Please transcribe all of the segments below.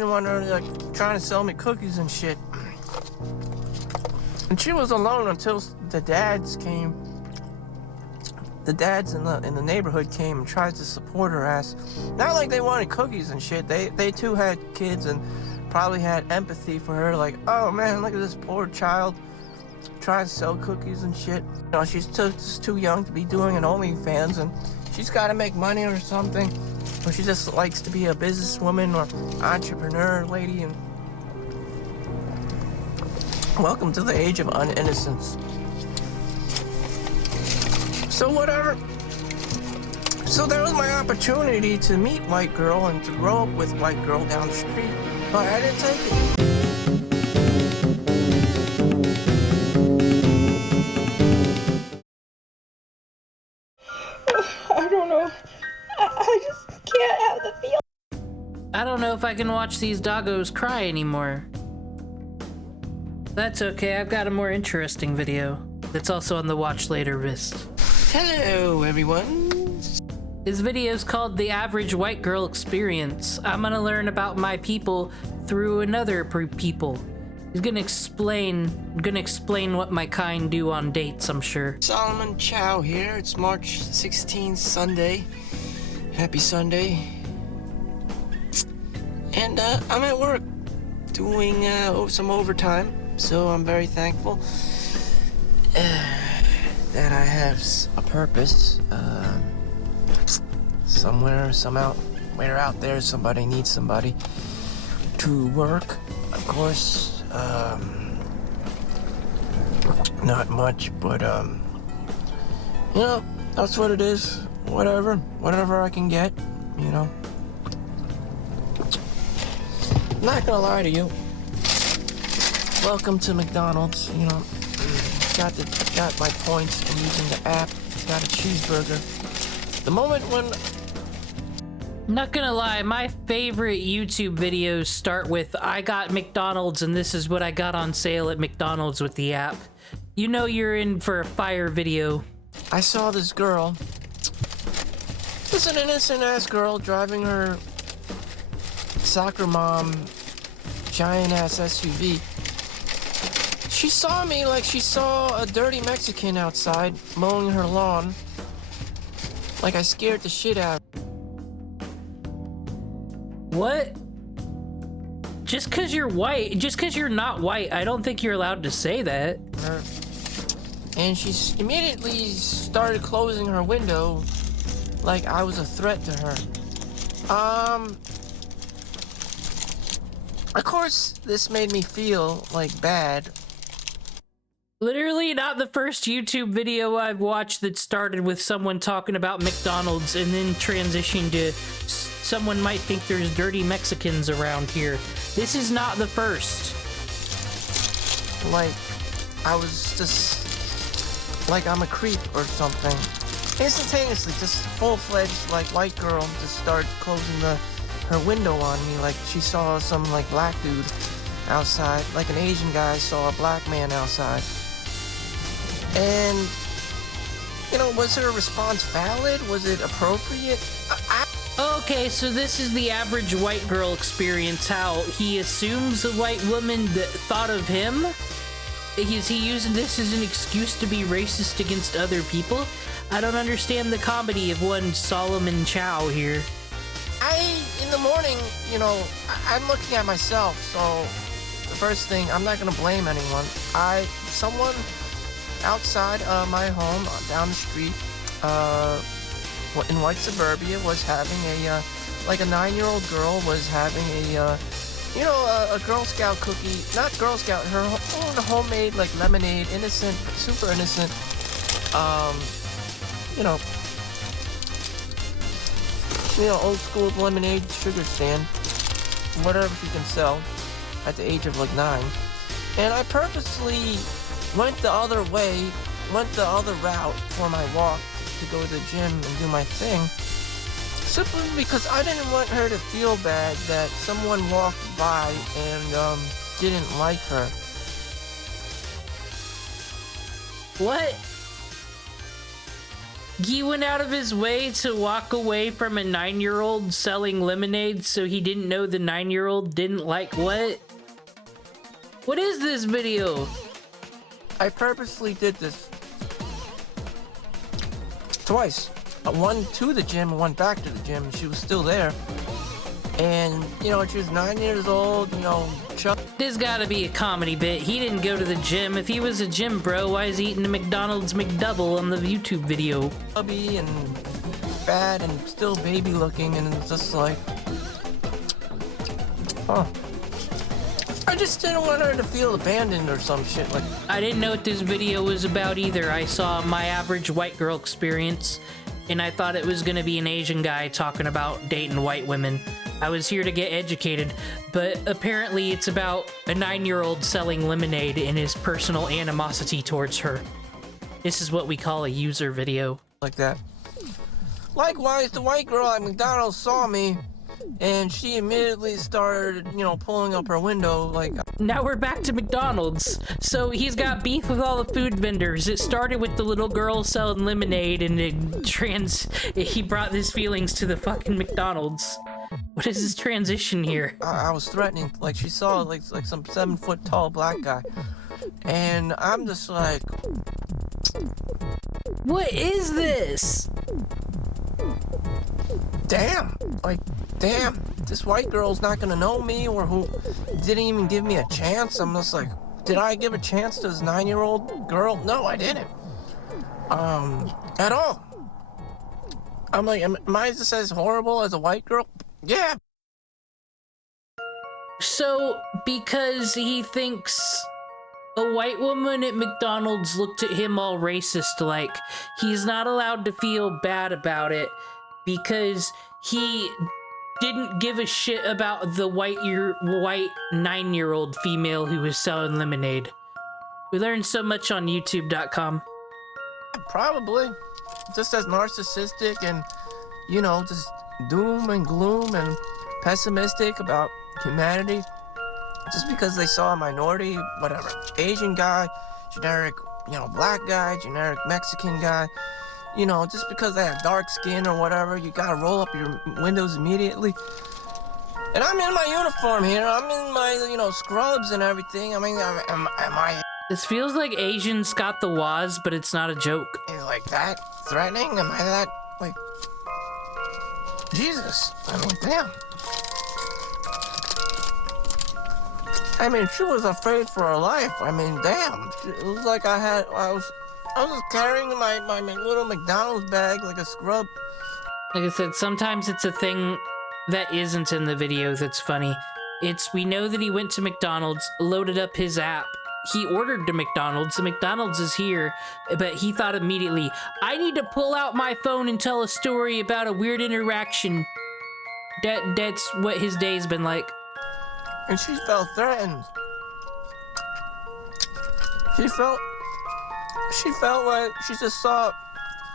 didn't want her like trying to sell me cookies and shit. And she was alone until the dads came. The dads in the neighborhood came and tried to support her ass. Not like they wanted cookies and shit. They too had kids and probably had empathy for her. Like, oh man, look at this poor child trying to sell cookies and shit. You know, she's just too young to be doing an OnlyFans, and she's got to make money or something. Or she just likes to be a businesswoman or entrepreneur lady. And welcome to the age of uninnocence. So whatever. So there was my opportunity to meet white girl and to grow up with white girl down the street, but I didn't take it. I don't know. I just can't have the feel. I don't know if I can watch these doggos cry anymore. That's okay, I've got a more interesting video that's also on the watch later list. Hello, everyone. This video is called The Average White Girl Experience. I'm gonna learn about my people through another people. He's gonna explain what my kind do on dates, I'm sure. Solomon Chau here. It's March 16th, Sunday. Happy Sunday. And I'm at work doing some overtime, so I'm very thankful that I have a purpose. Somewhere out there, somebody needs somebody to work. Of course, not much, but you know, that's what it is. Whatever I can get, you know. I'm not gonna lie to you. Welcome to McDonald's. You know, got my points from using the app. Got a cheeseburger. The moment when... Not gonna lie, my favorite YouTube videos start with, I got McDonald's and this is what I got on sale at McDonald's with the app. You know you're in for a fire video. I saw this girl. Just an innocent-ass girl driving her soccer mom giant-ass SUV. She saw me like she saw a dirty Mexican outside mowing her lawn. Like I scared the shit out. What? Just cause you're white, just cause you're not white, I don't think you're allowed to say that. And she immediately started closing her window like I was a threat to her. Of course, this made me feel like bad. Literally not the first YouTube video I've watched that started with someone talking about McDonald's and then transitioned to someone might think there's dirty Mexicans around here. This is not the first. Like, I was just like I'm a creep or something. Instantaneously, just full-fledged, like, white girl just started closing her window on me like she saw some, like, black dude outside. Like an Asian guy saw a black man outside. And, you know, was her response valid? Was it appropriate? Okay, so this is the average white girl experience, how he assumes a white woman that thought of him? Is he using this as an excuse to be racist against other people? I don't understand the comedy of one Solomon Chau here. In the morning, you know, I'm looking at myself, so the first thing, I'm not gonna blame anyone. Someone outside my home, down the street, in white suburbia, was having like a 9-year-old girl was having a Girl Scout cookie, not Girl Scout, her own homemade, like, lemonade, innocent, super innocent, you know, old school lemonade sugar stand, whatever she can sell at the age of, like, 9. And I purposely went the other route for my walk to go to the gym and do my thing, simply because I didn't want her to feel bad that someone walked by and didn't like her. What? He went out of his way to walk away from a 9-year-old selling lemonade so he didn't know the 9-year-old didn't like what? What is this video? I purposely did this twice. One to the gym and one back to the gym, and she was still there. And, you know, she was 9 years old, you know, Chau. This gotta be a comedy bit. He didn't go to the gym. If he was a gym bro, why is he eating a McDonald's McDouble on the YouTube video? Chubby and fat and still baby looking, and it's just like, huh. I just didn't want her to feel abandoned or some shit. Like, I didn't know what this video was about either. I saw My Average White Girl Experience, and I thought it was gonna be an Asian guy talking about dating white women. I was here to get educated, but apparently it's about a 9-year-old selling lemonade and his personal animosity towards her. This is what we call a user video. like that. Likewise, the white girl at McDonald's saw me, and she immediately started, you know, pulling up her window like... Now we're back to McDonald's. So he's got beef with all the food vendors. It started with the little girl selling lemonade, and he brought his feelings to the fucking McDonald's. What is this transition here? I was threatening, like she saw like some 7-foot tall black guy, and I'm just like, what is this? damn, this white girl's not gonna know me, or who didn't even give me a chance. I'm just like, did I give a chance to this 9-year-old girl? No, I didn't. At all. I'm like, am I just as horrible as a white girl? Yeah. So, because he thinks a white woman at McDonald's looked at him all racist, like, he's not allowed to feel bad about it because he didn't give a shit about the white 9-year-old female who was selling lemonade. We learned so much on YouTube.com. Probably. Just as narcissistic and, you know, just doom and gloom and pessimistic about humanity. Just because they saw a minority, whatever, Asian guy, generic, you know, black guy, generic Mexican guy, you know, just because they have dark skin or whatever, you gotta roll up your windows immediately. And I'm in my uniform here. I'm in my, you know, scrubs and everything. I mean, am I... This feels like Asians got the waz, but it's not a joke. like that threatening? Am I that, like... Jesus. I mean, damn. I mean, she was afraid for her life. I mean, damn. It was like I was just carrying my little McDonald's bag like a scrub. Like I said, sometimes it's a thing that isn't in the video that's funny. We know that he went to McDonald's, loaded up his app. He ordered to McDonald's. The McDonald's is here, but he thought immediately, I need to pull out my phone and tell a story about a weird interaction. That's what his day's been like. And she felt threatened. She felt like she just saw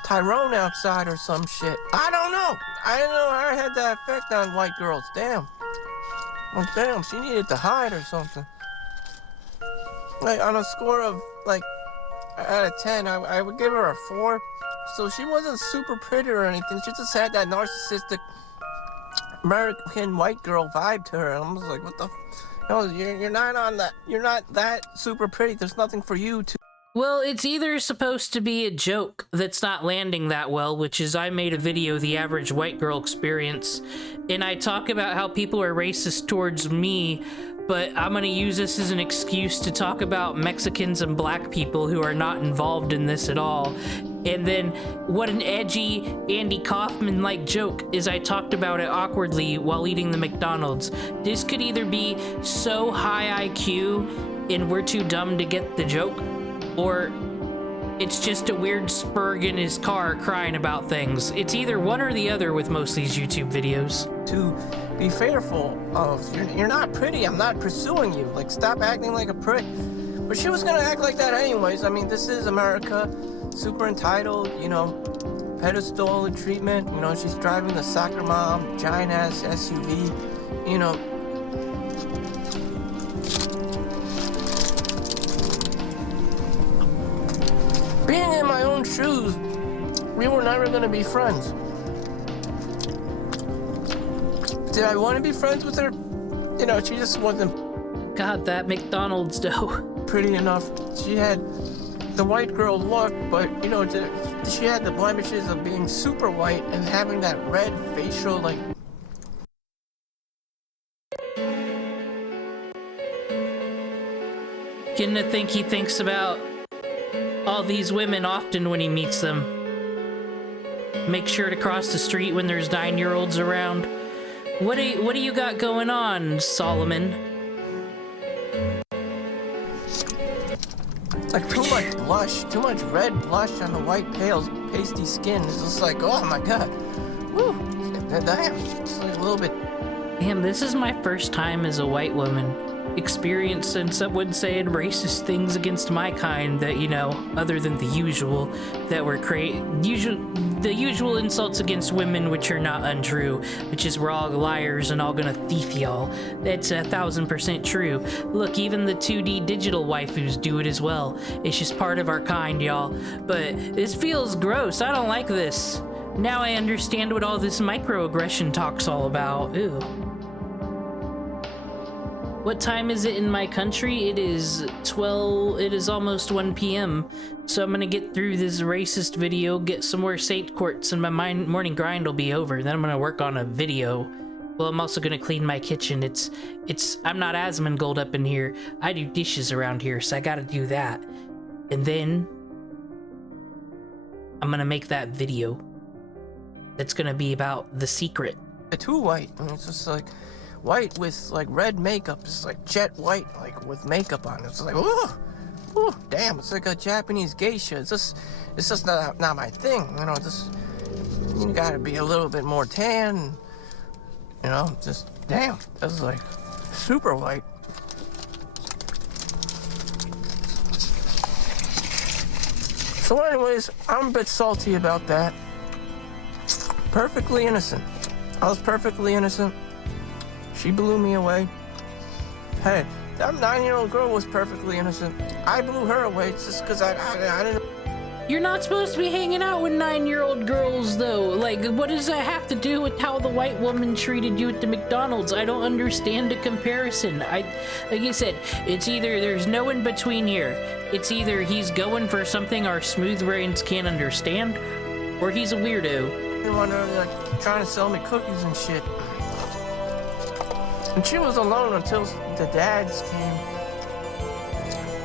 Tyrone outside or some shit. I don't know. I didn't know how it had that effect on white girls. Damn. Well, damn, she needed to hide or something. Like, on a score of, like, out of 10, I would give her a 4. So she wasn't super pretty or anything. She just had that narcissistic American white girl vibe to her. And I'm just like, what the... No, you're not on that... You're not that super pretty. There's nothing for you to... Well, it's either supposed to be a joke that's not landing that well, which is I made a video, The Average White Girl Experience, and I talk about how people are racist towards me, but I'm gonna use this as an excuse to talk about Mexicans and black people who are not involved in this at all. And then what an edgy Andy Kaufman-like joke is I talked about it awkwardly while eating the McDonald's. This could either be so high IQ and we're too dumb to get the joke, or it's just a weird spurg in his car crying about things. It's either one or the other with most of these YouTube videos. To be fearful of. You're not pretty. I'm not pursuing you. Like, stop acting like a prick. But she was gonna act like that anyways. I mean, this is America. Super entitled, you know, pedestal and treatment. You know, she's driving the soccer mom, giant-ass SUV, you know. Being in my own shoes, we were never gonna be friends. Did I want to be friends with her? You know, she just wasn't God, that McDonald's dough. pretty enough. She had the white girl look, but you know, she had the blemishes of being super white and having that red facial, like. Getting to think he thinks about all these women often when he meets them. Make sure to cross the street when there's 9-year-olds around. What do you got going on, Solomon? Like too much blush, too much red blush on the white pale, pasty skin. It's just like, oh my god. Woo. Damn. It's like a little bit. Damn, this is my first time as a white woman experiencing someone saying racist things against my kind that, you know, other than the usual, that were the usual insults against women, which are not untrue, which is we're all liars and all gonna thief y'all. That's 1000% true. Look, even the 2D digital waifus do it as well. It's just part of our kind, y'all. But this feels gross. I don't like this. Now I understand what all this microaggression talk's all about. Ew. What time is it in my country? It is almost 1 p.m. So I'm gonna get through this racist video, get some more Saint Courts, and my morning grind will be over. Then I'm gonna work on a video. Well, I'm also gonna clean my kitchen. I'm not Asmongold up in here. I do dishes around here, so I gotta do that. And then I'm gonna make that video. That's gonna be about The Secret. Too white. And it's just like white with like red makeup. It's like jet white, like with makeup on. It's like, ooh, damn. It's like a Japanese geisha. It's just not my thing. You know, you gotta be a little bit more tan. You know, just damn. That's like super white. So, anyways, I'm a bit salty about that. Perfectly innocent. I was perfectly innocent. She blew me away. Hey, that 9-year-old girl was perfectly innocent. I blew her away just because I didn't. You're not supposed to be hanging out with 9-year-old girls, though. Like, what does that have to do with how the white woman treated you at the McDonald's? I don't understand the comparison. Like I said, it's either there's no in between here. It's either he's going for something our smooth brains can't understand, or he's a weirdo. Everyone like trying to sell me cookies and shit. And she was alone until the dads came.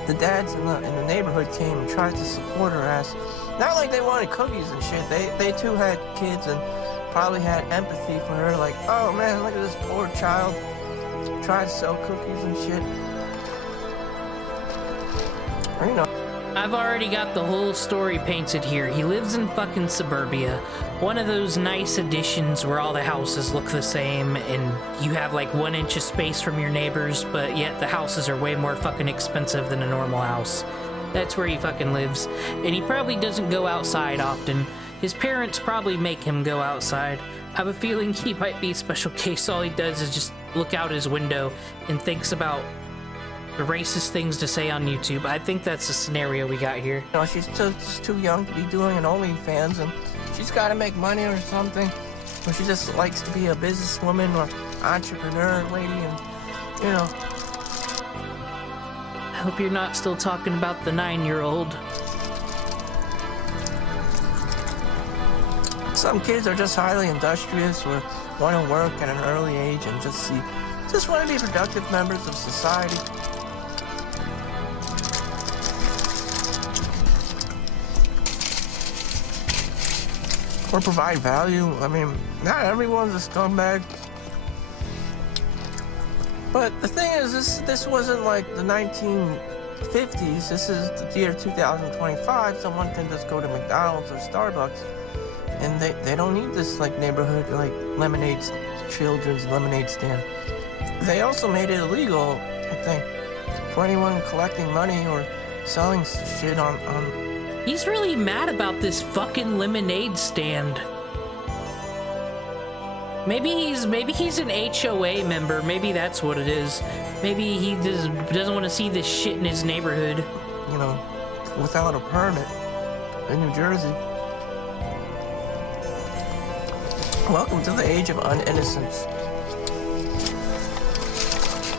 The dads in the neighborhood came and tried to support her ass. Not like they wanted cookies and shit. They too had kids and probably had empathy for her. Like, oh man, look at this poor child. Tried to sell cookies and shit. You know. I've already got the whole story painted here. He lives in fucking suburbia. One of those nice additions where all the houses look the same and you have like 1 inch of space from your neighbors, but yet the houses are way more fucking expensive than a normal house. That's where he fucking lives. And he probably doesn't go outside often. His parents probably make him go outside. I have a feeling he might be a special case. All he does is just look out his window and thinks about the racist things to say on YouTube. I think that's the scenario we got here. You know, she's just too young to be doing an OnlyFans, and she's got to make money or something. Or she just likes to be a businesswoman or entrepreneur lady, and you know. I hope you're not still talking about the 9-year-old. Some kids are just highly industrious or want to work at an early age and just want to be productive members of society. Or provide value. I mean, not everyone's a scumbag. But the thing is, this wasn't like the 1950s. This is the year 2025. Someone can just go to McDonald's or Starbucks, and they don't need this like neighborhood like children's lemonade stand. They also made it illegal, I think, for anyone collecting money or selling shit on. He's really mad about this fucking lemonade stand. Maybe he's an HOA member. Maybe that's what it is. Maybe he doesn't want to see this shit in his neighborhood. You know, without a permit in New Jersey. Welcome to the age of uninnocence.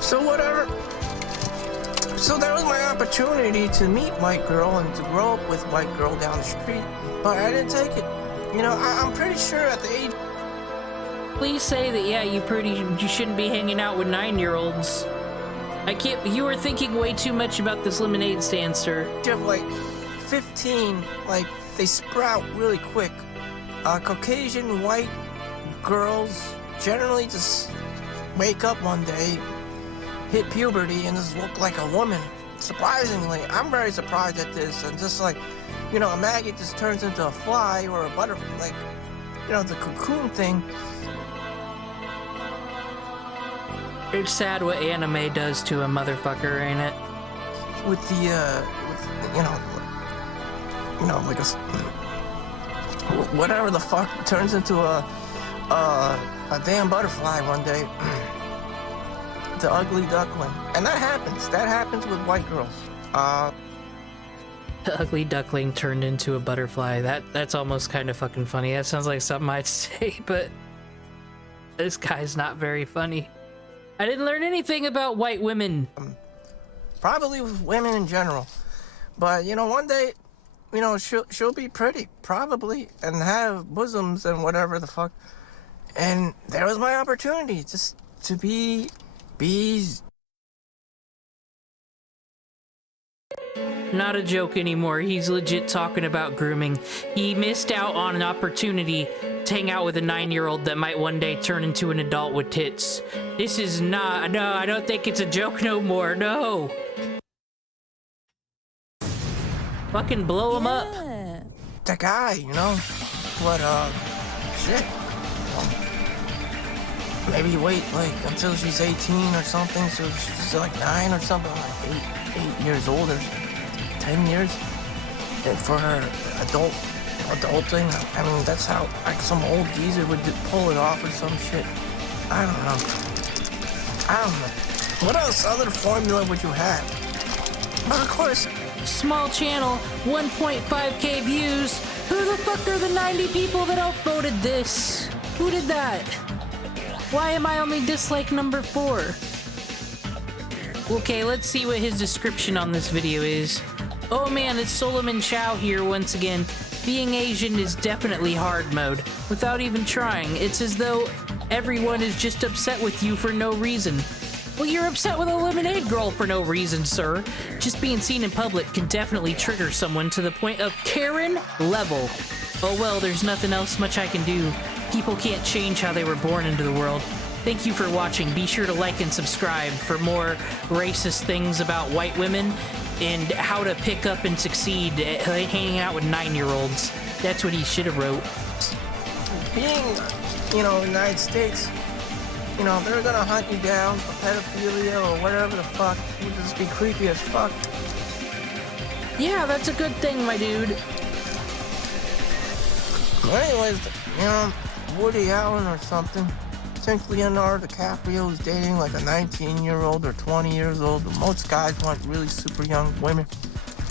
So whatever. So that was my opportunity to meet white girl and to grow up with white girl down the street, but I didn't take it. You know, I'm pretty sure at the age. Please say that, yeah, you shouldn't be hanging out with 9-year-olds. I can't. You were thinking way too much about this lemonade stand, sir. Of like 15, like they sprout really quick. Caucasian white girls generally just wake up one day, hit puberty, and just look like a woman. Surprisingly, I'm very surprised at this. And just like, you know, a maggot just turns into a fly or a butterfly, like, you know, the cocoon thing. It's sad what anime does to a motherfucker, ain't it? With the, like whatever the fuck turns into a damn butterfly one day. The ugly duckling. And that happens with white girls. The ugly duckling turned into a butterfly. That's almost kind of fucking funny. That sounds like something I'd say, but this guy's not very funny. I didn't learn anything about white women. Probably with women in general. But, you know, one day, you know, she'll be pretty, probably, and have bosoms and whatever the fuck. And there was my opportunity just to be Not a joke anymore. He's legit talking about grooming. He missed out on an opportunity to hang out with a 9-year-old that might one day turn into an adult with tits. This is not, no, I don't think it's a joke no more, no. Fucking blow him up. the guy, you know? But, shit. Maybe wait, like, until she's 18 or something, so she's like 9 or something, like 8 years old or 10 years. And for her adulting, I mean, that's how, like, some old geezer would pull it off or some shit. I don't know. What else other formula would you have? But of course, small channel, 1.5k views. Who the fuck are the 90 people that outvoted this? Who did that? Why am I only dislike number 4? Okay, let's see what his description on this video is. Oh man, it's Solomon Chau here once again. Being Asian is definitely hard mode. Without even trying, it's as though everyone is just upset with you for no reason. Well, you're upset with a lemonade girl for no reason, sir. Just being seen in public can definitely trigger someone to the point of Karen level. Oh well, there's nothing else much I can do. People can't change how they were born into the world. Thank you for watching. Be sure to like and subscribe for more racist things about white women and how to pick up and succeed at hanging out with 9-year-olds. That's what he should have wrote. Being, you know, in the United States, you know, they're gonna hunt you down for pedophilia or whatever the fuck. You just be creepy as fuck. Yeah, that's a good thing, my dude. Well, anyways, you know, Woody Allen or something. I think Leonardo DiCaprio is dating like a 19-year-old or 20 years old, but most guys want really super young women.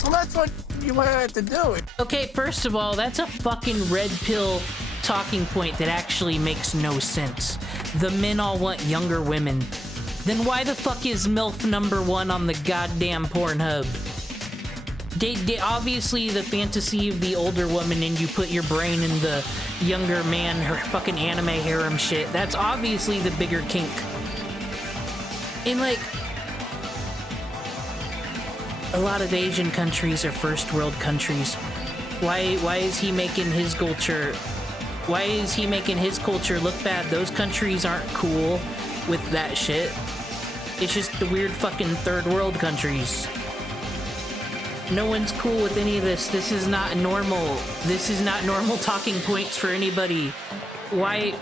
Well, that's what you had to do. Okay, first of all, that's a fucking red pill talking point that actually makes no sense. The men all want younger women. Then why the fuck is MILF #1 on the goddamn Pornhub? Obviously the fantasy of the older woman and you put your brain in the younger man, her fucking anime harem shit. That's obviously the bigger kink. And like, a lot of Asian countries are first world countries. Why is he making his culture? Why is he making his culture look bad? Those countries aren't cool with that shit. It's just the weird fucking third world countries. No one's cool with any of this. This is not normal. This is not normal talking points for anybody. Why?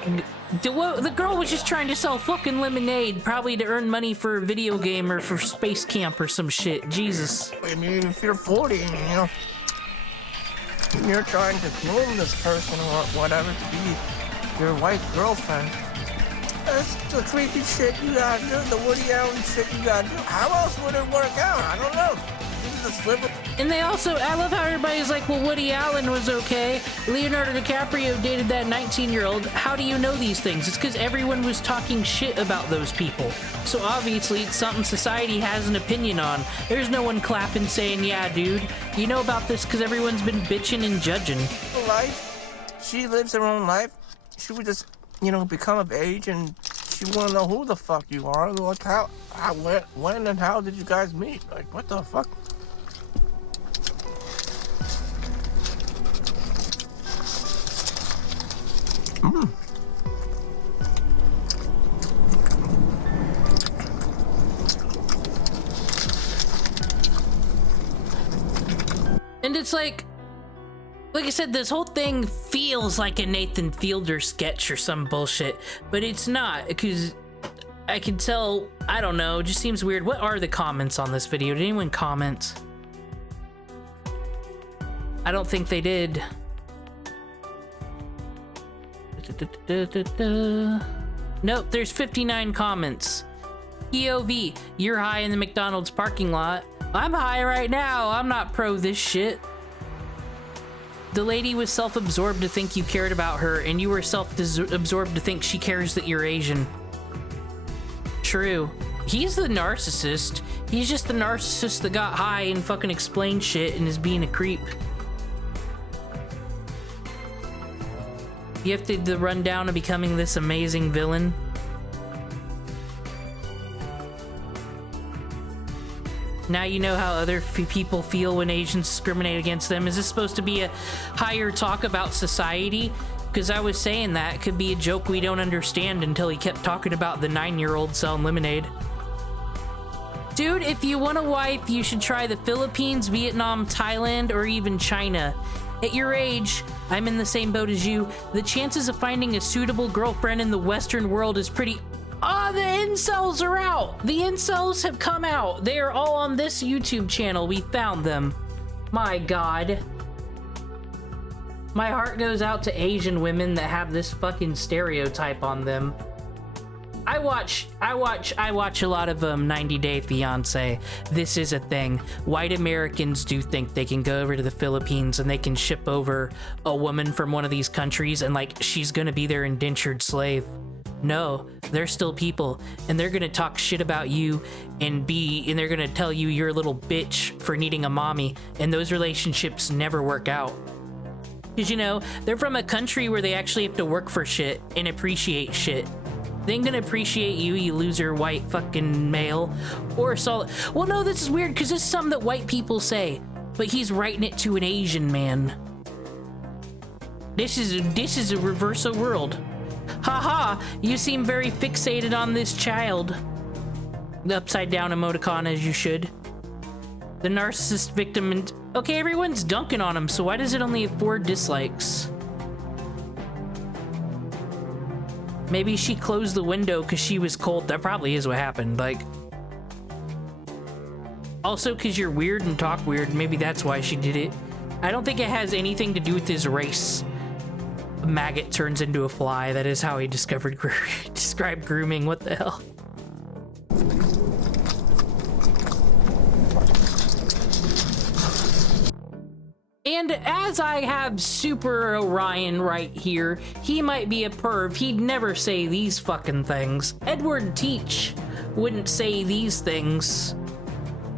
The girl was just trying to sell fucking lemonade, probably to earn money for a video game or for space camp or some shit. Jesus. I mean, if you're 40, you know, you're trying to groom this person or whatever to be your white girlfriend. That's the creepy shit you gotta do, the Woody Allen shit you gotta do. How else would it work out? I don't know. This is a sliver. And they also, I love how everybody's like, well, Woody Allen was okay. Leonardo DiCaprio dated that 19-year-old. How do you know these things? It's because everyone was talking shit about those people. So obviously it's something society has an opinion on. There's no one clapping saying, yeah, dude, you know about this because everyone's been bitching and judging. Life. She lives her own life. She would just, you know, become of age and she wanna know who the fuck you are. Like when and how did you guys meet? Like, what the fuck? And it's like I said, this whole thing feels like a Nathan Fielder sketch or some bullshit, but it's not, because I can tell, I don't know, it just seems weird. What are the comments on this video? Did anyone comment? I don't think they did. Nope, there's 59 comments. POV, you're high in the McDonald's parking lot. I'm high right now. I'm not pro this shit. The lady was self-absorbed to think you cared about her, and you were self-absorbed to think she cares that you're Asian. True. He's the narcissist. He's just the narcissist that got high and fucking explained shit and is being a creep. You have to the rundown of becoming this amazing villain. Now you know how other people feel when Asians discriminate against them. Is this supposed to be a higher talk about society? Because I was saying that it could be a joke we don't understand until he kept talking about the 9-year-old selling lemonade. Dude, if you want a wife, you should try the Philippines, Vietnam, Thailand, or even China. At your age, I'm in the same boat as you. The chances of finding a suitable girlfriend in the Western world is pretty... Ah, the incels are out! The incels have come out. They are all on this YouTube channel. We found them. My God. My heart goes out to Asian women that have this fucking stereotype on them. I watch a lot of 90 Day Fiancé. This is a thing. White Americans do think they can go over to the Philippines and they can ship over a woman from one of these countries and like she's gonna be their indentured slave. No, they're still people, and they're gonna talk shit about you and they're gonna tell you you're a little bitch for needing a mommy, and those relationships never work out. Because, you know, they're from a country where they actually have to work for shit and appreciate shit. They ain't gonna appreciate you, you loser white fucking male. Or solid. Well, no, this is weird, because this is something that white people say, but he's writing it to an Asian man. This is a reversal world. Haha, you seem very fixated on this child. The upside down emoticon, as you should. The narcissist victim and... Okay, everyone's dunking on him, so why does it only have 4 dislikes? Maybe she closed the window because she was cold. That probably is what happened, like... Also, because you're weird and talk weird, maybe that's why she did it. I don't think it has anything to do with his race. A maggot turns into a fly. That is how he described grooming. What the hell? And as I have Super Orion right here, he might be a perv. He'd never say these fucking things. Edward Teach wouldn't say these things.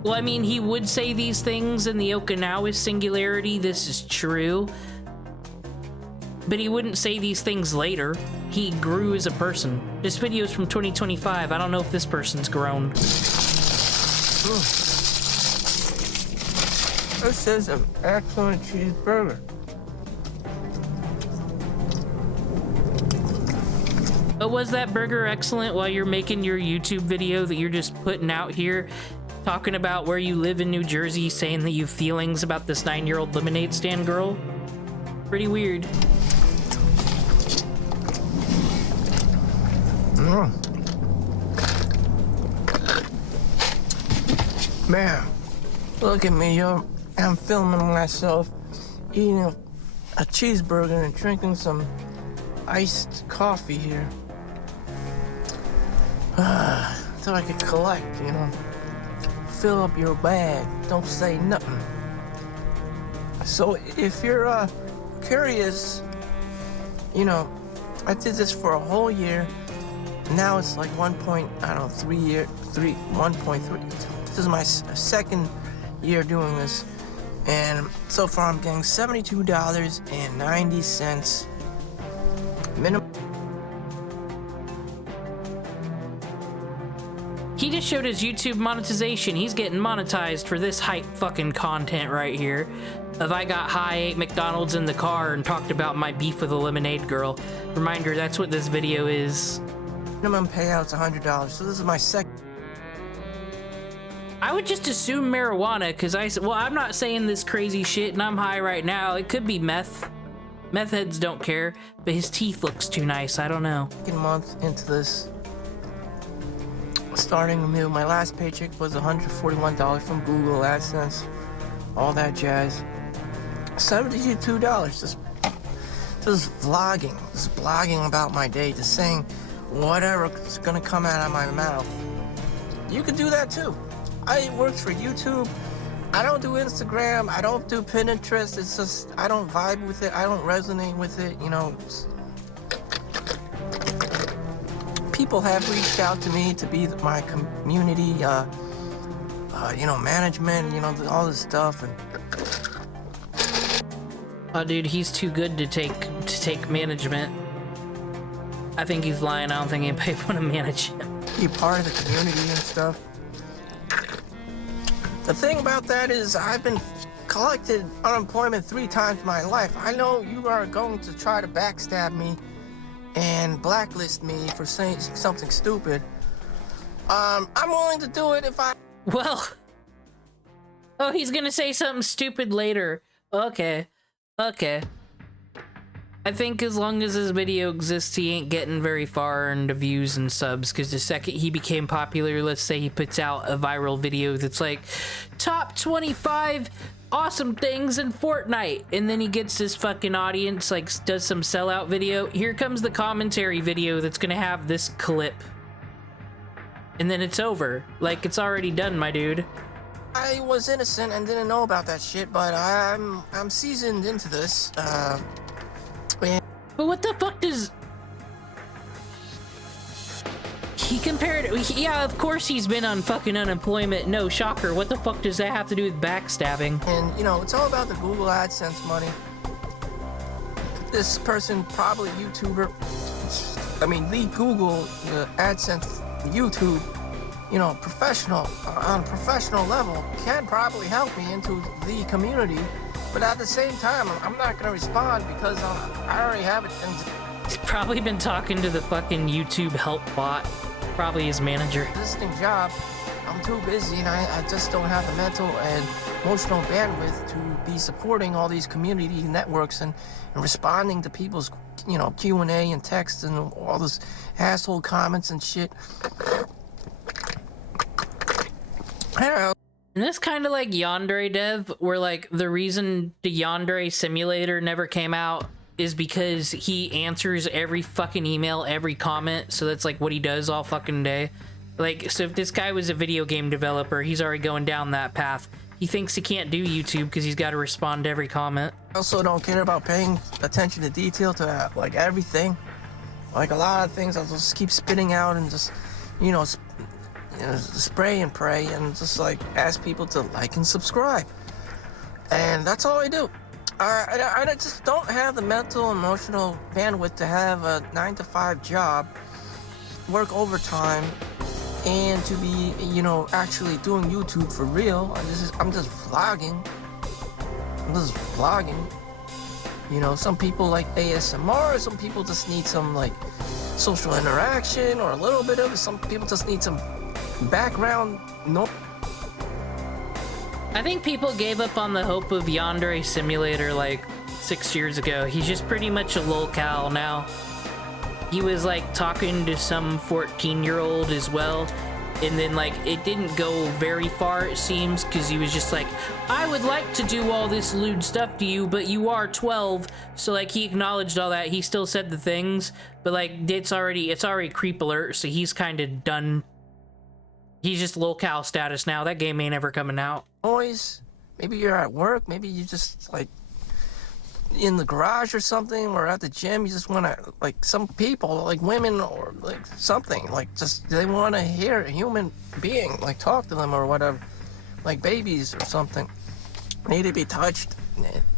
Well, I mean, he would say these things in the Okinawa singularity. This is true. But he wouldn't say these things later. He grew as a person. This video is from 2025. I don't know if this person's grown. This is an excellent cheeseburger. But was that burger excellent while you're making your YouTube video that you're just putting out here? Talking about where you live in New Jersey, saying that you have feelings about this 9-year-old lemonade stand girl? Pretty weird. Man, look at me, yo. I'm filming myself eating a cheeseburger and drinking some iced coffee here. So I could collect, you know. Fill up your bag. Don't say nothing. So if you're curious, you know, I did this for a whole year. Now it's like 1.3. This is my second year doing this, and so far I'm getting $72.90 minimum. He just showed his YouTube monetization. He's getting monetized for this hype fucking content right here. If I got high, ate McDonald's in the car, and talked about my beef with a lemonade girl. Reminder, that's what this video is. Minimum payout's $100, so this is my second. I would just assume marijuana, because I'm not saying this crazy shit, and I'm high right now. It could be meth. Meth heads don't care, but his teeth looks too nice. I don't know. Second month into this. Starting anew, my last paycheck was $141 from Google AdSense, all that jazz. $72, just blogging about my day, just saying whatever's gonna come out of my mouth. You could do that too. I work for YouTube. I don't do Instagram. I don't do Pinterest. It's just, I don't vibe with it. I don't resonate with it, you know. People have reached out to me to be my community, you know, management, you know, all this stuff. And oh, dude, he's too good to take management. I think he's lying. I don't think anybody want to manage him. Be part of the community and stuff. The thing about that is I've been collected unemployment 3 times in my life. I know you are going to try to backstab me and blacklist me for saying something stupid. I'm willing to do it if I... Well... Oh, he's gonna say something stupid later. Okay. Okay. I think as long as this video exists, he ain't getting very far into views and subs, because the second he became popular, let's say he puts out a viral video that's like, top 25 awesome things in Fortnite, and then he gets this fucking audience, like, does some sellout video. Here comes the commentary video that's gonna have this clip. And then it's over. Like, it's already done, my dude. I was innocent and didn't know about that shit, but I'm seasoned into this, But what the fuck does... He compared... Yeah, of course he's been on fucking unemployment. No, shocker. What the fuck does that have to do with backstabbing? And, you know, it's all about the Google AdSense money. This person, probably YouTuber, I mean, the Google AdSense YouTube, you know, professional, on a professional level, can probably help me into the community. But at the same time, I'm not gonna respond because I already have it. He's probably been talking to the fucking YouTube help bot. Probably his manager. Existing job, I'm too busy and I just don't have the mental and emotional bandwidth to be supporting all these community networks and responding to people's, you know, Q&A and text and all this asshole comments and shit. I don't know. And that's kind of like Yandere Dev, where like the reason the Yandere simulator never came out is because he answers every fucking email, every comment, so that's like what he does all fucking day. Like, so if this guy was a video game developer, he's already going down that path. He thinks he can't do YouTube because he's got to respond to every comment. I also don't care about paying attention to detail to like everything. Like a lot of things I'll just keep spitting out and just, you know, spray and pray and just like ask people to like and subscribe. And that's all I do. I just don't have the mental, emotional bandwidth to have a 9-to-5 job, work overtime, and to be, you know, actually doing YouTube for real. I'm just vlogging. You know, some people like ASMR, some people just need some like social interaction or a little bit of it. Some people just need some background noise. I think people gave up on the hope of Yandere Simulator like 6 years ago. He's just pretty much a lolcow now. He was like talking to some 14-year-old as well, and then like it didn't go very far, it seems, because he was just like, I would like to do all this lewd stuff to you, but you are 12. So like he acknowledged all that. He still said the things, but like it's already creep alert, so he's kind of done. He's just lolcow status now. That game ain't ever coming out. Noise Maybe you're at work. Maybe you just like in the garage or something, or at the gym. You just want to, like, some people, like women or like something, like just they want to hear a human being like talk to them or whatever, like babies or something. Need to be touched.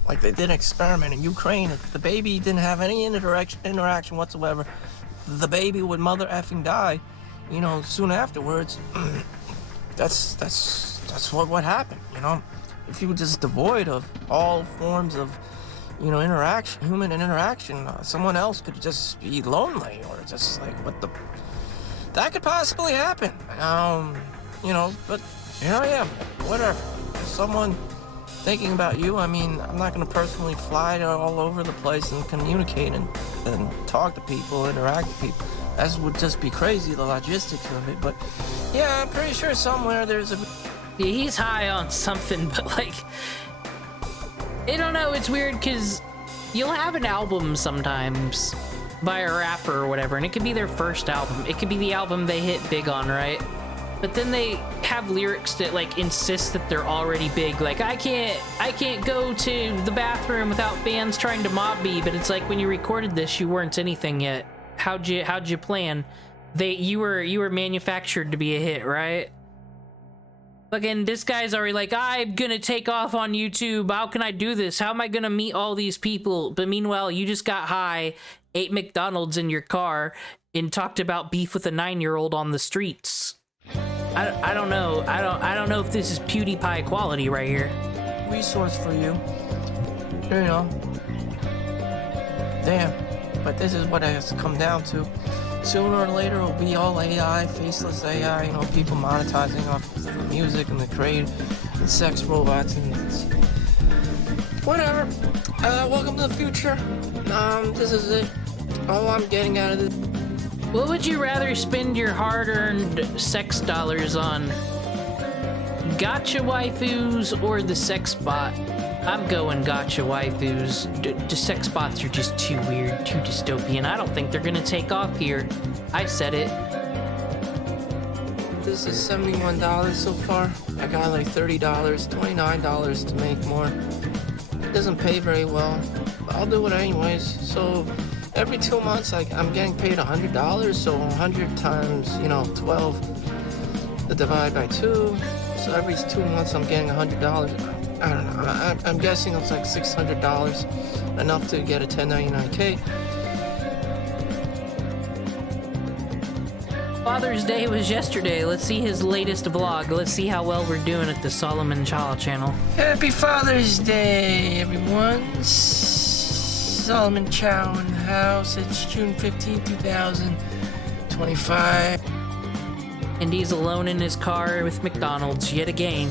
Like they did an experiment in Ukraine. If the baby didn't have any interaction whatsoever, the baby would mother effing die, you know, soon afterwards. That's what happened, you know. If you were just devoid of all forms of, you know, interaction, human interaction, someone else could just be lonely or just like, what the, that could possibly happen. You know, but here I am, whatever. Someone thinking about you. I mean, I'm not going to personally fly all over the place and communicate and talk to people, interact with people. That would just be crazy, the logistics of it. But yeah, I'm pretty sure somewhere there's a... Yeah, he's high on something, but like, I don't know, it's weird because you'll have an album sometimes by a rapper or whatever, and it could be their first album. It could be the album they hit big on, right? But then they have lyrics that like insist that they're already big. Like, I can't go to the bathroom without fans trying to mob me. But it's like, when you recorded this, you weren't anything yet. How'd you plan? You were manufactured to be a hit, right? Again, this guy's already like, I'm gonna take off on YouTube. How can I do this? How am I gonna meet all these people? But meanwhile, you just got high, ate McDonald's in your car, and talked about beef with a 9-year-old on the streets. I don't know. I don't know if this is PewDiePie quality right here. Resource for you. You know. Damn. But this is what it has come down to. Sooner or later, it'll be all AI, faceless AI, you know, people monetizing off the music and the trade, and sex robots, and whatever. Welcome to the future. This is it. All I'm getting out of this. What would you rather spend your hard-earned sex dollars on? Gotcha waifus or the sex bot? I'm going gotcha waifus. The sex bots are just too weird, too dystopian. I don't think they're gonna take off here. I said it. This is $71 so far. I got like $30, $29 to make more. It doesn't pay very well, but I'll do it anyways. So every 2 months, I'm getting paid $100, so 100 times, you know, 12 to divide by 2. So every 2 months, I'm getting $100. I don't know. I'm guessing it's like $600, enough to get a 1099K. Father's Day was yesterday. Let's see his latest vlog. Let's see how well we're doing at the Solomon Chau channel. Happy Father's Day, everyone. Solomon Chau in the house. It's June 15, 2025. And he's alone in his car with McDonald's yet again.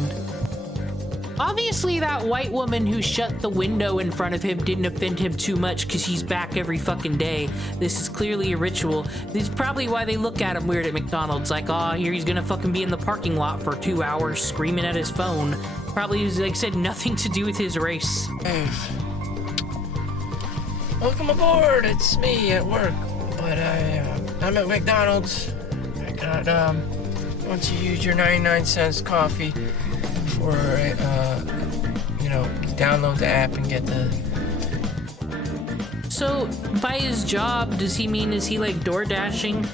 Obviously, that white woman who shut the window in front of him didn't offend him too much because he's back every fucking day. This is clearly a ritual. This is probably why they look at him weird at McDonald's. Like, oh, here he's gonna fucking be in the parking lot for 2 hours screaming at his phone. Probably, like I said, nothing to do with his race. Hey. Welcome aboard. It's me at work, but I'm at McDonald's. I got once you use your 99-cent coffee. Or, you know, download the app and get the... So, by his job, does he mean, is he like door dashing?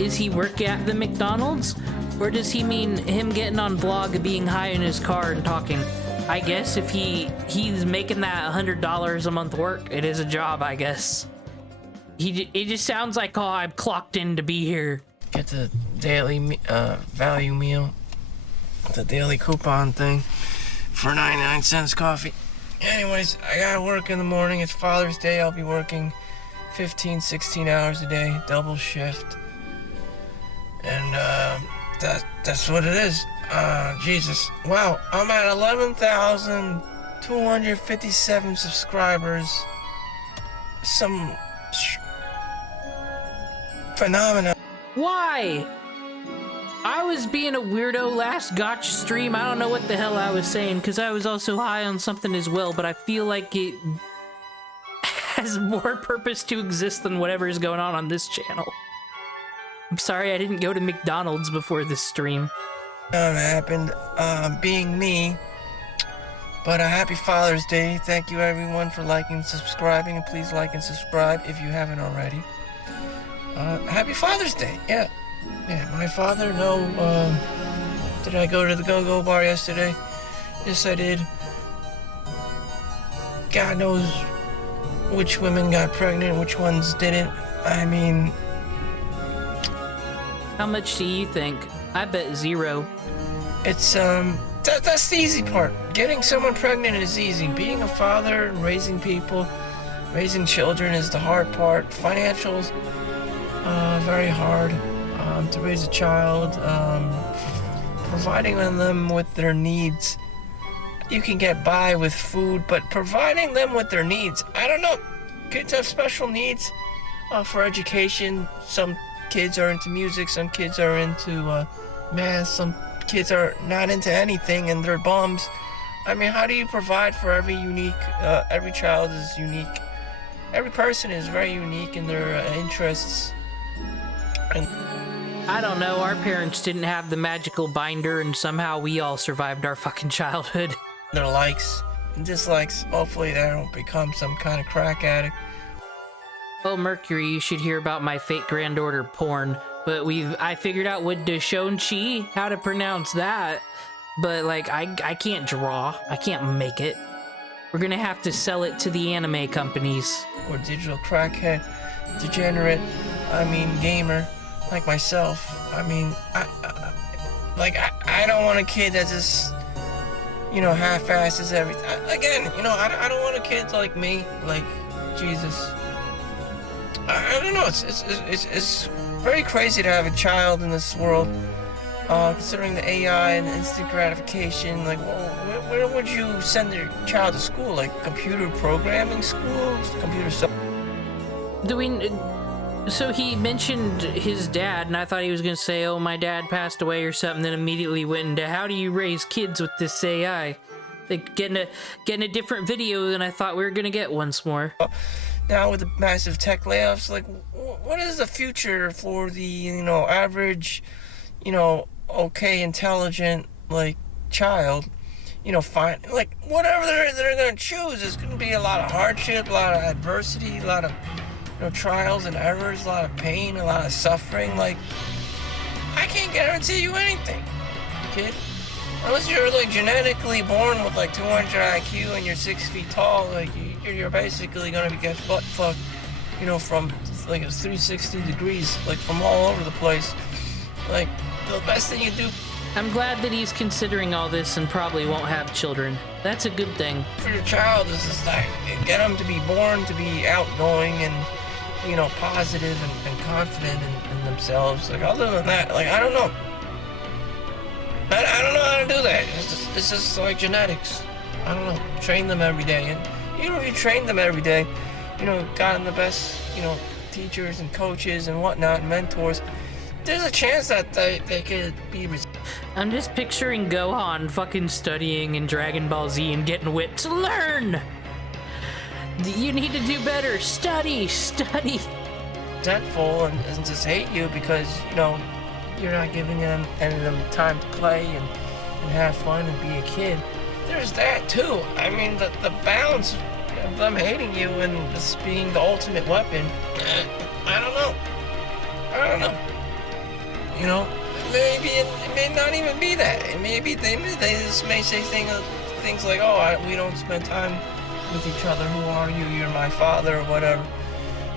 Is he work at the McDonald's? Or does he mean him getting on vlog, being high in his car and talking? I guess if he's making that $100 a month work, it is a job, I guess. It just sounds like, oh, I'm clocked in to be here. Get the daily value meal. The daily coupon thing for 99-cent coffee. Anyways, I gotta work in the morning. It's Father's Day. I'll be working 15, 16 hours a day, double shift. And that's what it is. Jesus. Wow, I'm at 11,257 subscribers. Some phenomena. Why? I was being a weirdo last gotcha stream. I don't know what the hell I was saying because I was also high on something as well, but I feel like it has more purpose to exist than whatever is going on this channel. I'm sorry I didn't go to McDonald's before this stream. Happened, being me, But happy Father's Day. Thank you everyone for liking and subscribing, and please like and subscribe if you haven't already. Happy Father's Day. Yeah, my father, no, did I go to the go-go bar yesterday? Yes, I did. God knows which women got pregnant, which ones didn't. I mean... How much do you think? I bet 0. It's, that's the easy part. Getting someone pregnant is easy. Being a father, raising people, raising children is the hard part. Financials, very hard. To raise a child, providing them with their needs. You can get by with food, but providing them with their needs, I don't know. Kids have special needs for education. Some kids are into music, some kids are into math, some kids are not into anything and they're bums. I mean, how do you provide for every child is unique. Every person is very unique in their interests. And I don't know, our parents didn't have the magical binder and somehow we all survived our fucking childhood. their likes and dislikes. Hopefully they don't become some kind of crack addict. Oh, Mercury, you should hear about my fake granddaughter porn. But I figured out what Dashonchi, how to pronounce that. But like, I can't draw. I can't make it. We're gonna have to sell it to the anime companies. Or digital crackhead, degenerate, gamer, like myself. I don't want a kid that just, half-asses everything. Again, I don't want a kid like me, like Jesus. I don't know, it's very crazy to have a child in this world, considering the AI and instant gratification. Like, where would you send your child to school? Like, computer programming school? Computer stuff? So he mentioned his dad, and I thought he was gonna say, oh, my dad passed away or something, then immediately went into, how do you raise kids with this AI? Like, getting a different video than I thought we were gonna get once more. Now with the massive tech layoffs, like, what is the future for the, average, okay, intelligent, like, child? Fine, like, whatever they're gonna choose, there's gonna be a lot of hardship, a lot of adversity, a lot of, trials and errors, a lot of pain, a lot of suffering. Like, I can't guarantee you anything, kid. Unless you're, like, genetically born with, like, 200 IQ and you're 6 feet tall, like, you're basically gonna be get butt fucked, from, like, 360 degrees, like, from all over the place. Like, the best thing you do I'm glad that he's considering all this and probably won't have children. That's a good thing. for your child is just, like, get them to be born to be outgoing and, positive and confident in themselves. Like, other than that, like, I don't know. I don't know how to do that. It's just like genetics. I don't know. Train them every day. And if you train them every day, gotten the best, teachers and coaches and whatnot, and mentors, there's a chance that they could be... I'm just picturing Gohan fucking studying in Dragon Ball Z and getting whipped. Learn! You need to do better. Study! resentful and just hate you because, you're not giving them any of them time to play and have fun and be a kid. There's that too. The balance of them hating you and this being the ultimate weapon, I don't know. Maybe it may not even be that. Maybe they just may say things like, oh, we don't spend time with each other. Who are you? You're my father or whatever.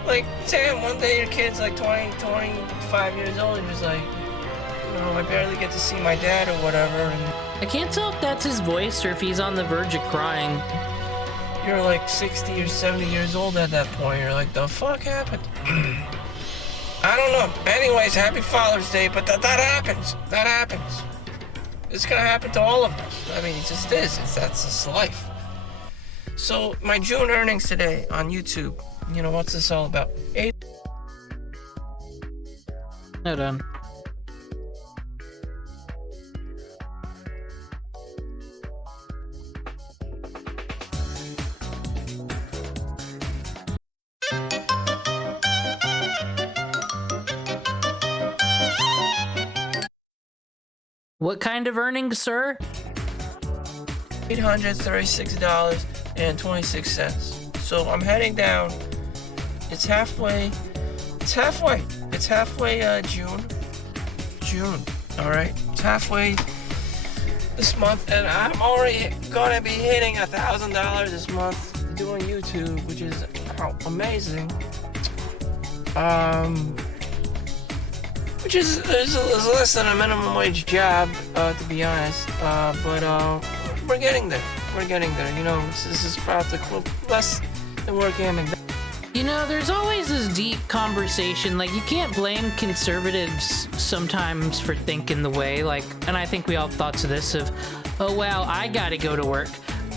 Like, Sam, one day your kid's like 25 years old and you're just like, I barely get to see my dad or whatever. And I can't tell if that's his voice or if he's on the verge of crying. You're like 60 or 70 years old at that point. You're like, the fuck happened? I don't know. Anyways, happy Father's Day, but that happens. That happens. It's gonna happen to all of us. It just is. That's just life. So, my June earnings today on YouTube. What's this all about? Hold on. What kind of earnings, sir? $836.26. So I'm heading down. It's halfway. June. All right. It's halfway this month, and I'm already gonna be hitting $1,000 this month doing YouTube, which is amazing. Which is less than a minimum wage job, to be honest. But we're getting there. You know, this is about less than working at McDonald's. You know, there's always this deep conversation, like, you can't blame conservatives sometimes for thinking the way, like, and I think we all have thoughts of this, of, oh, well, I gotta go to work,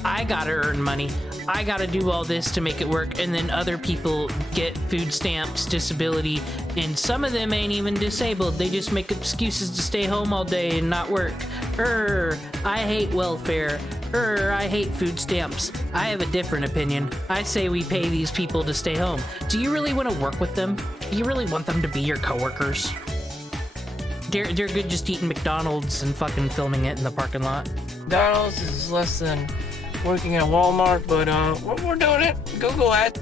I gotta earn money, I gotta do all this to make it work, and then other people get food stamps, disability, and some of them ain't even disabled, they just make excuses to stay home all day and not work. I hate welfare. I hate food stamps. I have a different opinion. I say we pay these people to stay home. Do you really want to work with them? Do you really want them to be your coworkers? They're good just eating McDonald's and fucking filming it in the parking lot. McDonald's is less than working at Walmart, but we're doing it. Google ad.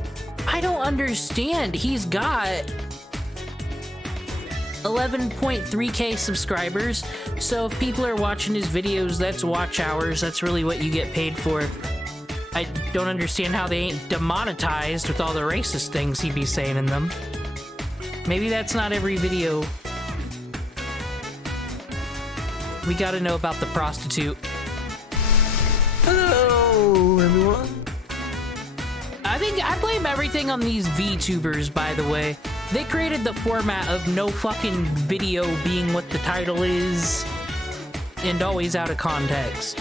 I don't understand. He's got 11.3k subscribers, so if people are watching his videos, that's watch hours, that's really what you get paid for. I don't understand how they ain't demonetized with all the racist things he'd be saying in them. Maybe that's not every video. We gotta know about the prostitute. Hello, everyone. I think I blame everything on these VTubers, by the way. They created the format of no fucking video being what the title is and always out of context.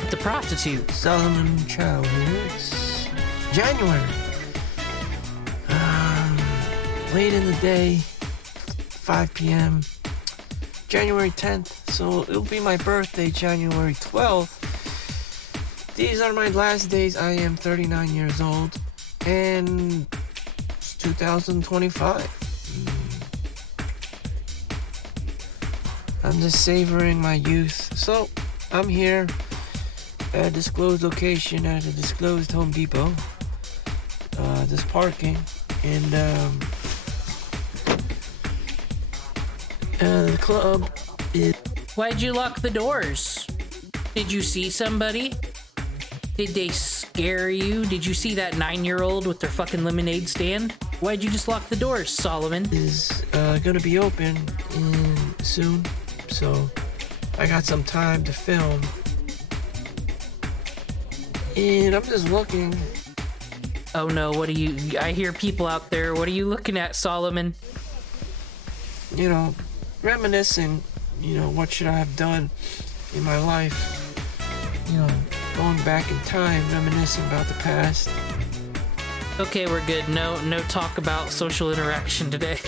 But the prostitute. Solomon Chau here. It's January. Late in the day, 5 p.m. January 10th, so it'll be my birthday, January 12th. These are my last days. I am 39 years old, and 2025. I'm just savoring my youth. So I'm here at a disclosed location at a disclosed Home Depot. Just parking, and the club is. Why'd you lock the doors? Did you see somebody? Did they scare you? Did you see that 9-year-old with their fucking lemonade stand? Why'd you just lock the doors, Solomon? Is gonna be open soon, so I got some time to film. And I'm just looking. Oh no, what are you... I hear people out there. What are you looking at, Solomon? You know, reminiscing, you know, what should I have done in my life? You know, going back in time, reminiscing about the past. Okay, we're good. No talk about social interaction today.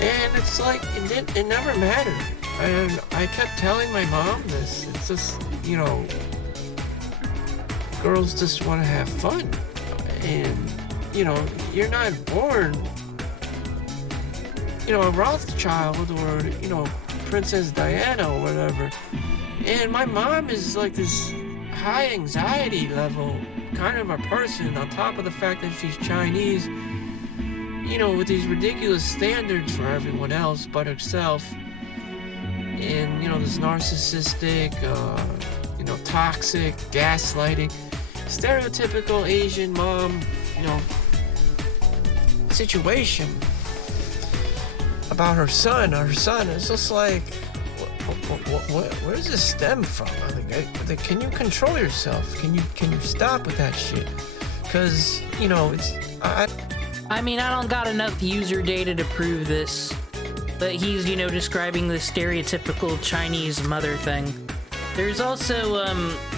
And it's like, it never mattered. And I kept telling my mom this. It's just, you know, girls just want to have fun. And, you know, you're not born, you know, a Rothschild or, you know, Princess Diana or whatever. And my mom is like this high anxiety level kind of a person, on top of the fact that she's Chinese, you know, with these ridiculous standards for everyone else but herself. And, you know, this narcissistic, you know, toxic, gaslighting, stereotypical Asian mom, you know, situation about her son. It's just like, where does this stem from? Can you control yourself? Can you stop with that shit? Because, you know, I mean, I don't got enough user data to prove this, but he's, you know, describing the stereotypical Chinese mother thing. There's also,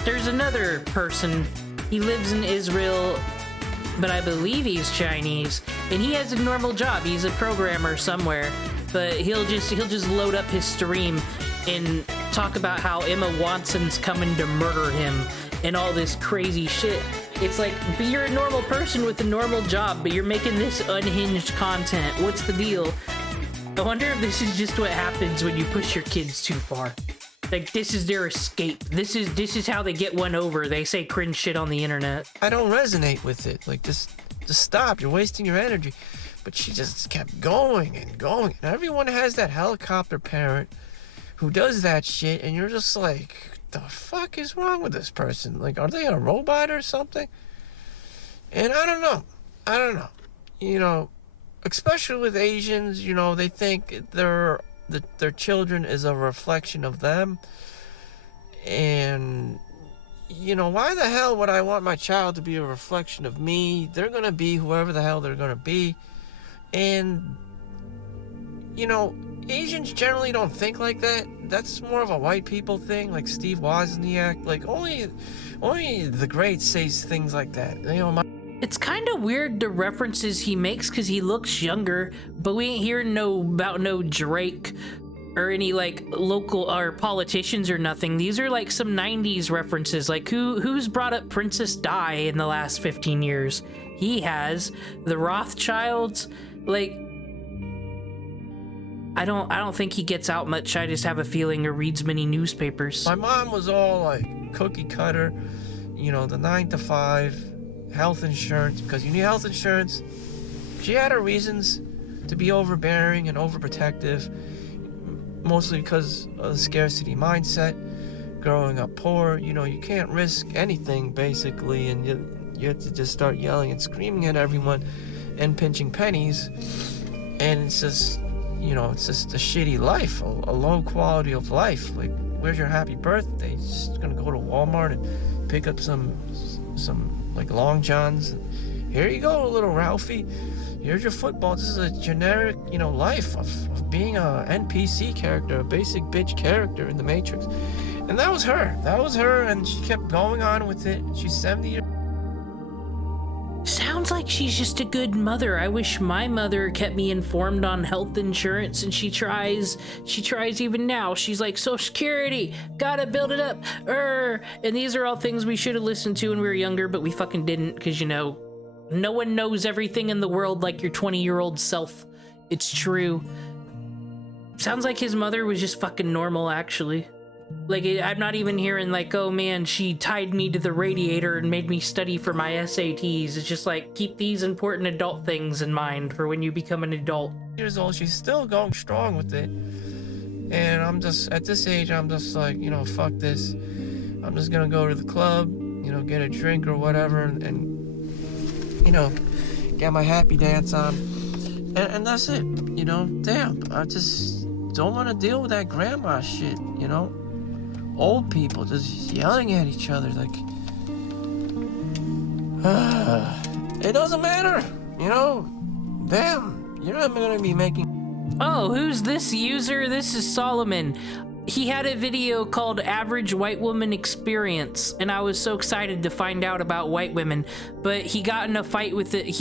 there's another person. He lives in Israel, but I believe he's Chinese, and he has a normal job. He's a programmer somewhere, but he'll just load up his stream and talk about how Emma Watson's coming to murder him and all this crazy shit. It's like, but you're a normal person with a normal job, but you're making this unhinged content. What's the deal? I wonder if this is just what happens when you push your kids too far. Like, this is their escape. This is how they get one over. They say cringe shit on the internet. I don't resonate with it. Like, just stop. You're wasting your energy. But she just kept going and going. And everyone has that helicopter parent who does that shit, and you're just like, the fuck is wrong with this person? Like, are they a robot or something? And I don't know. You know, especially with Asians, you know, they think their children is a reflection of them. And, you know, why the hell would I want my child to be a reflection of me? They're going to be whoever the hell they're going to be. And, you know, Asians generally don't think like that. That's more of a white people thing, like Steve Wozniak. Like, only the greats say things like that. You know, it's kind of weird the references he makes because he looks younger, but we ain't hearing about no Drake or any like local or politicians or nothing. These are like some 90s references. Like who's brought up Princess Di in the last 15 years? He has. The Rothschilds. Like, I don't think he gets out much. I just have a feeling or reads many newspapers. My mom was all like cookie cutter, you know, the 9 to 5. Health insurance, because you need health insurance. She had her reasons to be overbearing and overprotective, mostly because of the scarcity mindset. Growing up poor, you know, you can't risk anything basically, and you have to just start yelling and screaming at everyone and pinching pennies, and it's just, you know, it's just a shitty life, a low quality of life. Like, where's your happy birthday? Just gonna go to Walmart and pick up some like Long Johns. Here you go, little Ralphie. Here's your football. This is a generic, you know, life of being a NPC character, a basic bitch character in the Matrix. And that was her, and she kept going on with it. She's 70 years. Sounds like she's just a good mother. I wish my mother kept me informed on health insurance, and she tries even now. She's like, Social Security, gotta build it up. And these are all things we should have listened to when we were younger, but we fucking didn't, because, you know, no one knows everything in the world like your 20-year-old self. It's true. Sounds like his mother was just fucking normal, actually. Like, I'm not even hearing like, oh man, she tied me to the radiator and made me study for my SATs. It's just like, keep these important adult things in mind for when you become an adult. Years old, she's still going strong with it. And I'm just, at this age, I'm just like, you know, fuck this. I'm just gonna go to the club, you know, get a drink or whatever, and you know, get my happy dance on. And that's it, you know, damn. I just don't want to deal with that grandma shit, you know? Old people just yelling at each other, like, it doesn't matter, you know? Damn, you're not gonna be making... Oh, who's this user? This is Solomon. He had a video called Average White Woman Experience, and I was so excited to find out about white women, but he got in a fight with it.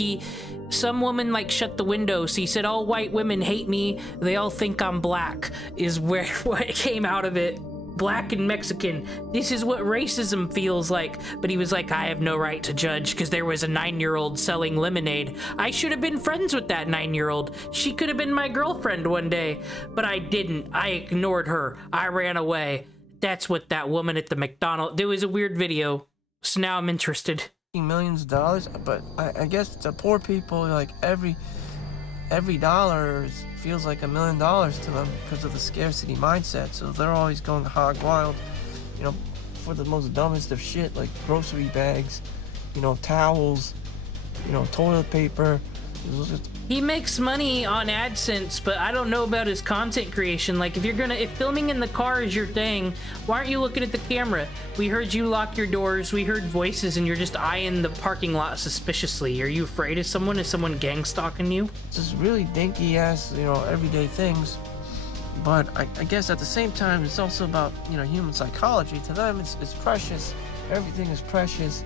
Some woman like shut the window, so he said, all white women hate me, they all think I'm black, is what came out of it. Black and Mexican, this is what racism feels like. But he was like, I have no right to judge because there was a 9-year-old selling lemonade. I should have been friends with that 9-year-old. She could have been my girlfriend one day, but I didn't. I ignored her. I ran away. That's what that woman at the McDonald's, there was a weird video, so now I'm interested. Millions of dollars, but I guess to poor people, like every dollar feels like $1 million to them because of the scarcity mindset. So they're always going hog wild, you know, for the most dumbest of shit, like grocery bags, you know, towels, you know, toilet paper. He makes money on AdSense, but I don't know about his content creation. Like, if filming in the car is your thing, why aren't you looking at the camera? We heard you lock your doors, we heard voices, and you're just eyeing the parking lot suspiciously. Are you afraid of someone? Is someone gang stalking you? Just really dinky ass, you know, everyday things. But I guess at the same time, it's also about, you know, human psychology. To them, it's precious. Everything is precious.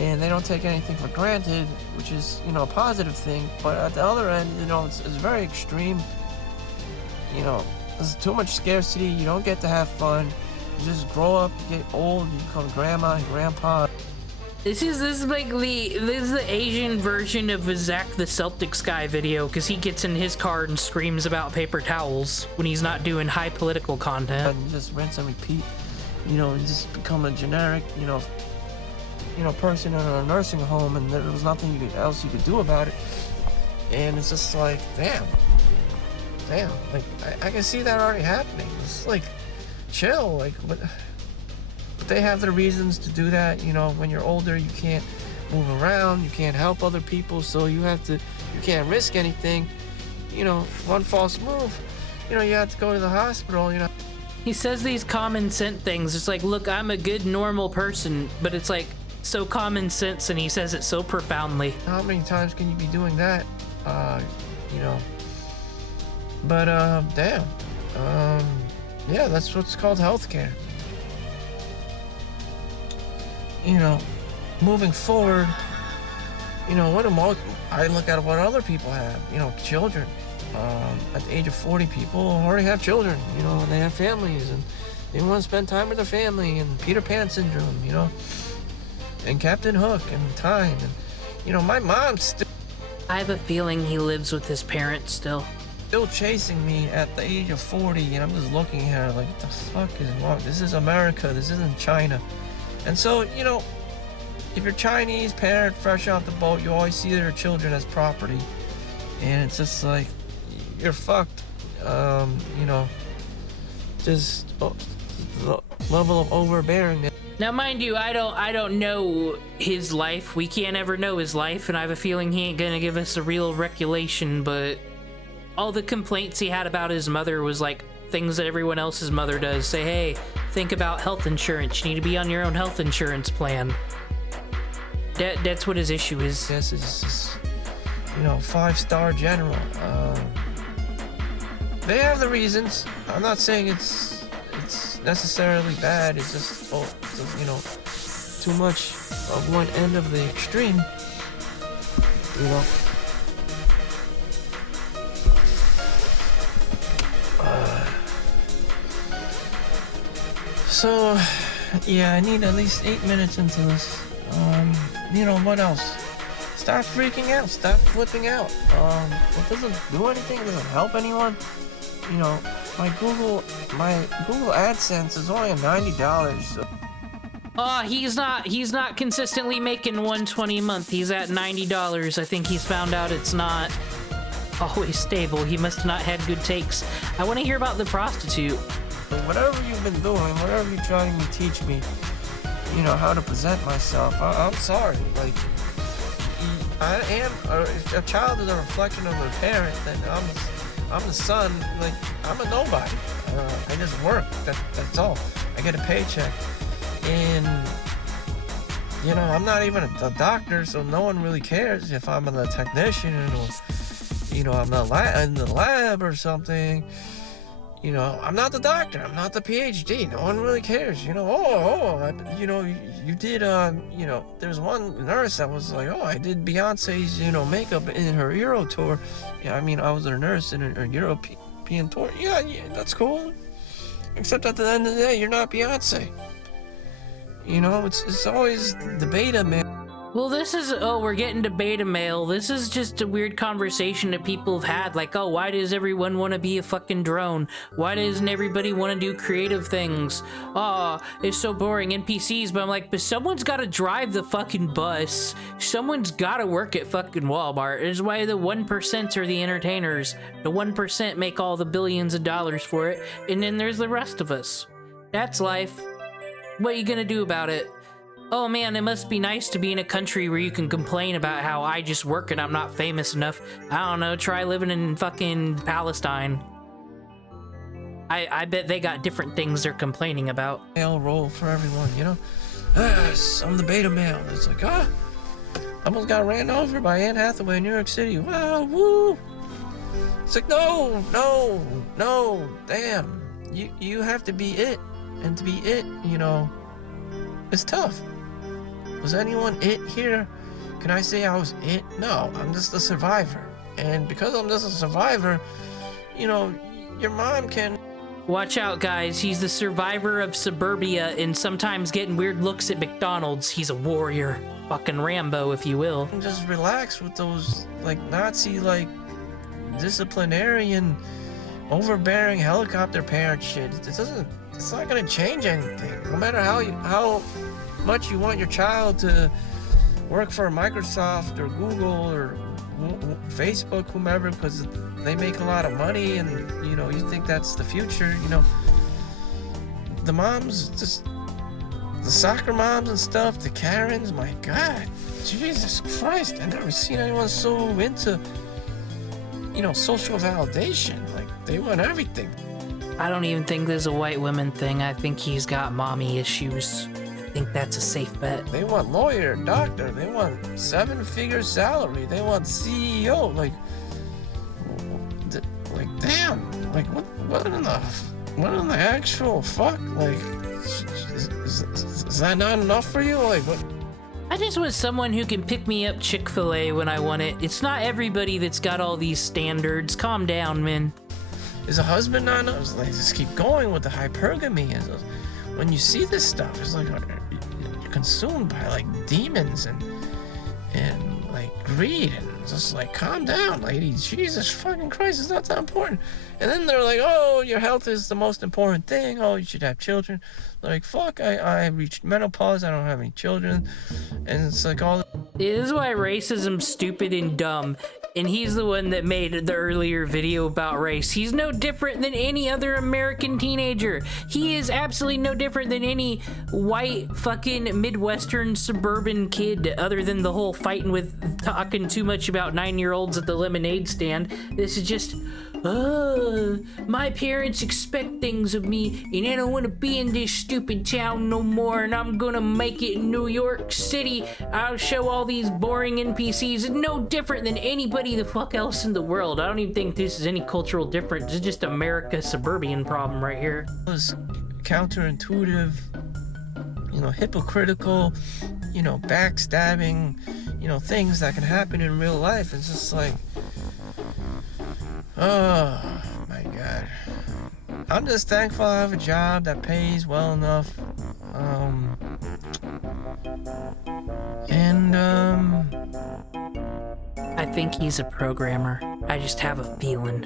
And they don't take anything for granted, which is, you know, a positive thing. But at the other end, you know, it's very extreme. You know, there's too much scarcity. You don't get to have fun. You just grow up, you get old, you become grandma and grandpa. This is like the Asian version of a Zach the Celtics guy video, because he gets in his car and screams about paper towels when he's not doing high political content. And just rinse and repeat, you know, and just become a generic, you know, person in a nursing home, and there was nothing else you could do about it. And it's just like, damn, like I can see that already happening. It's like, chill, like, but they have their reasons to do that. You know, when you're older, you can't move around, you can't help other people, so you can't risk anything. You know, one false move, you know, you have to go to the hospital, you know. He says these common sense things. It's like, look, I'm a good, normal person, but it's like so common sense, and he says it so profoundly. How many times can you be doing that? You know. But, damn. Yeah, that's what's called healthcare. You know, moving forward, you know, I look at what other people have, you know, children. At the age of 40, people already have children, you know, and they have families, and they want to spend time with their family, and Peter Pan syndrome, you know, and Captain Hook, and time, and, you know, my mom's still... I have a feeling he lives with his parents still chasing me at the age of 40, and I'm just looking at her like, what the fuck is wrong? This is America, this isn't China. And so, you know, if you're Chinese parent fresh off the boat, you always see their children as property, and it's just like, you're fucked. You know, just the level of overbearing. Now, mind you, I don't know his life. We can't ever know his life, and I have a feeling he ain't gonna give us a real recollection, but all the complaints he had about his mother was like things that everyone else's mother does. Say, hey, think about health insurance. You need to be on your own health insurance plan. That's what his issue is. This is, you know, 5-star general. They have the reasons. I'm not saying it's necessarily bad. It's just, you know, too much of one end of the extreme. You know. So, yeah, I need at least 8 minutes into this. You know, what else? Stop freaking out. Stop flipping out. It doesn't do anything. It doesn't help anyone. You know, my Google AdSense is only at $90. So. He's not consistently making $120 a month. He's at $90. I think he's found out it's not always stable. He must not had good takes. I want to hear about the prostitute. Whatever you've been doing, whatever you're trying to teach me, you know, how to present myself, I'm sorry. Like, I am a child is a reflection of a parent. Then I'm the son. Like, I'm a nobody. I just work. That's all. I get a paycheck, and you know, I'm not even a doctor, so no one really cares if I'm a technician or, you know, I'm in the lab or something. You know, I'm not the doctor. I'm not the PhD. No one really cares. You know, you know, you did, you know, there's one nurse that was like, I did Beyonce's, you know, makeup in her Euro tour. Yeah, I mean, I was her nurse in her European tour. Yeah, that's cool. Except at the end of the day, you're not Beyonce. You know, it's always the beta, man. Well, this is, we're getting to beta mail. This is just a weird conversation that people have had. Like, why does everyone want to be a fucking drone? Why doesn't everybody want to do creative things? It's so boring, NPCs. But I'm like, but someone's got to drive the fucking bus. Someone's got to work at fucking Walmart. It's why the 1% are the entertainers. The 1% make all the billions of dollars for it. And then there's the rest of us. That's life. What are you gonna do about it? Oh man, it must be nice to be in a country where you can complain about how I just work and I'm not famous enough. I don't know, try living in fucking Palestine. I bet they got different things they're complaining about. Male role for everyone, you know? I'm the beta male. It's like, almost got ran over by Anne Hathaway in New York City. Wow, woo! It's like, no, damn. You have to be it. And to be it, you know, it's tough. Was anyone it here? Can I say I was it? No, I'm just a survivor. And because I'm just a survivor, you know, your mom can... Watch out, guys. He's the survivor of suburbia and sometimes getting weird looks at McDonald's. He's a warrior. Fucking Rambo, if you will. And just relax with those, like, Nazi, like, disciplinarian, overbearing helicopter parent shit. It's not gonna change anything. No matter how much you want your child to work for Microsoft or Google or Facebook, whomever, because they make a lot of money and, you know, you think that's the future, you know. The moms, just the soccer moms and stuff, the Karens, my God, Jesus Christ, I've never seen anyone so into, you know, social validation. Like, they want everything. I don't even think this is a white women thing. I think he's got mommy issues. I think that's a safe bet. They want lawyer, doctor, they want 7-figure salary, they want CEO, like damn, like what in the actual fuck? Like, is that not enough for you? Like, what? I just want someone who can pick me up Chick-fil-A when I want it. It's not everybody that's got all these standards. Calm down, man. Is a husband not enough? Like, just keep going with the hypergamy. When you see this stuff, it's like you're consumed by like demons and like greed, and just like, calm down, lady. Jesus fucking Christ, it's not that important. And then they're like, oh, your health is the most important thing. Oh, you should have children. Like, fuck, I reached menopause. I don't have any children. And it's like all. This is why racism's stupid and dumb. And he's the one that made the earlier video about race. He's no different than any other American teenager. He is absolutely no different than any white fucking Midwestern suburban kid, other than the whole fighting with talking too much about 9-year-olds at the lemonade stand. This is just, my parents expect things of me, and I don't want to be in this stupid town no more, and I'm gonna make it in New York City. I'll show all these boring NPCs. It's no different than anybody the fuck else in the world. I don't even think this is any cultural difference. It's just America's suburban problem right here. It was counterintuitive, you know, hypocritical, you know, backstabbing, you know, things that can happen in real life. It's just like, oh my God. I'm just thankful I have a job that pays well enough. I think he's a programmer. I just have a feeling.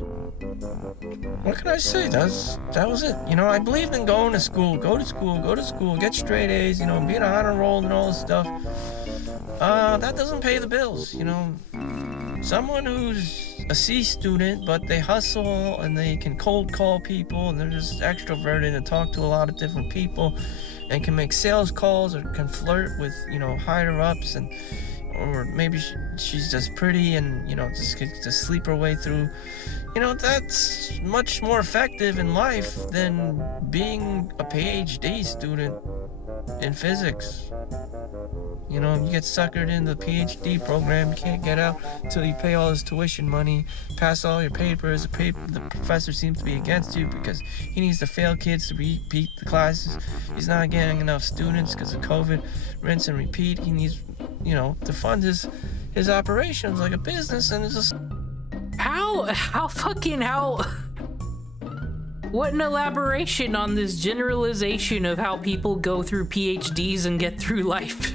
What can I say? That was it. You know, I believed in going to school, go to school, get straight A's, you know, be an honor roll and all this stuff. That doesn't pay the bills, you know. Someone who's a C student, but they hustle and they can cold call people and they're just extroverted and talk to a lot of different people and can make sales calls or can flirt with, you know, higher ups, and or maybe she's just pretty and, you know, just sleep her way through. You know, that's much more effective in life than being a PhD student in physics. You know, you get suckered into the PhD program, you can't get out until you pay all his tuition money, pass all your papers. The professor seems to be against you because he needs to fail kids to repeat the classes. He's not getting enough students because of COVID. Rinse and repeat. He needs, you know, to fund his operations like a business, and it's just... What an elaboration on this generalization of how people go through PhDs and get through life.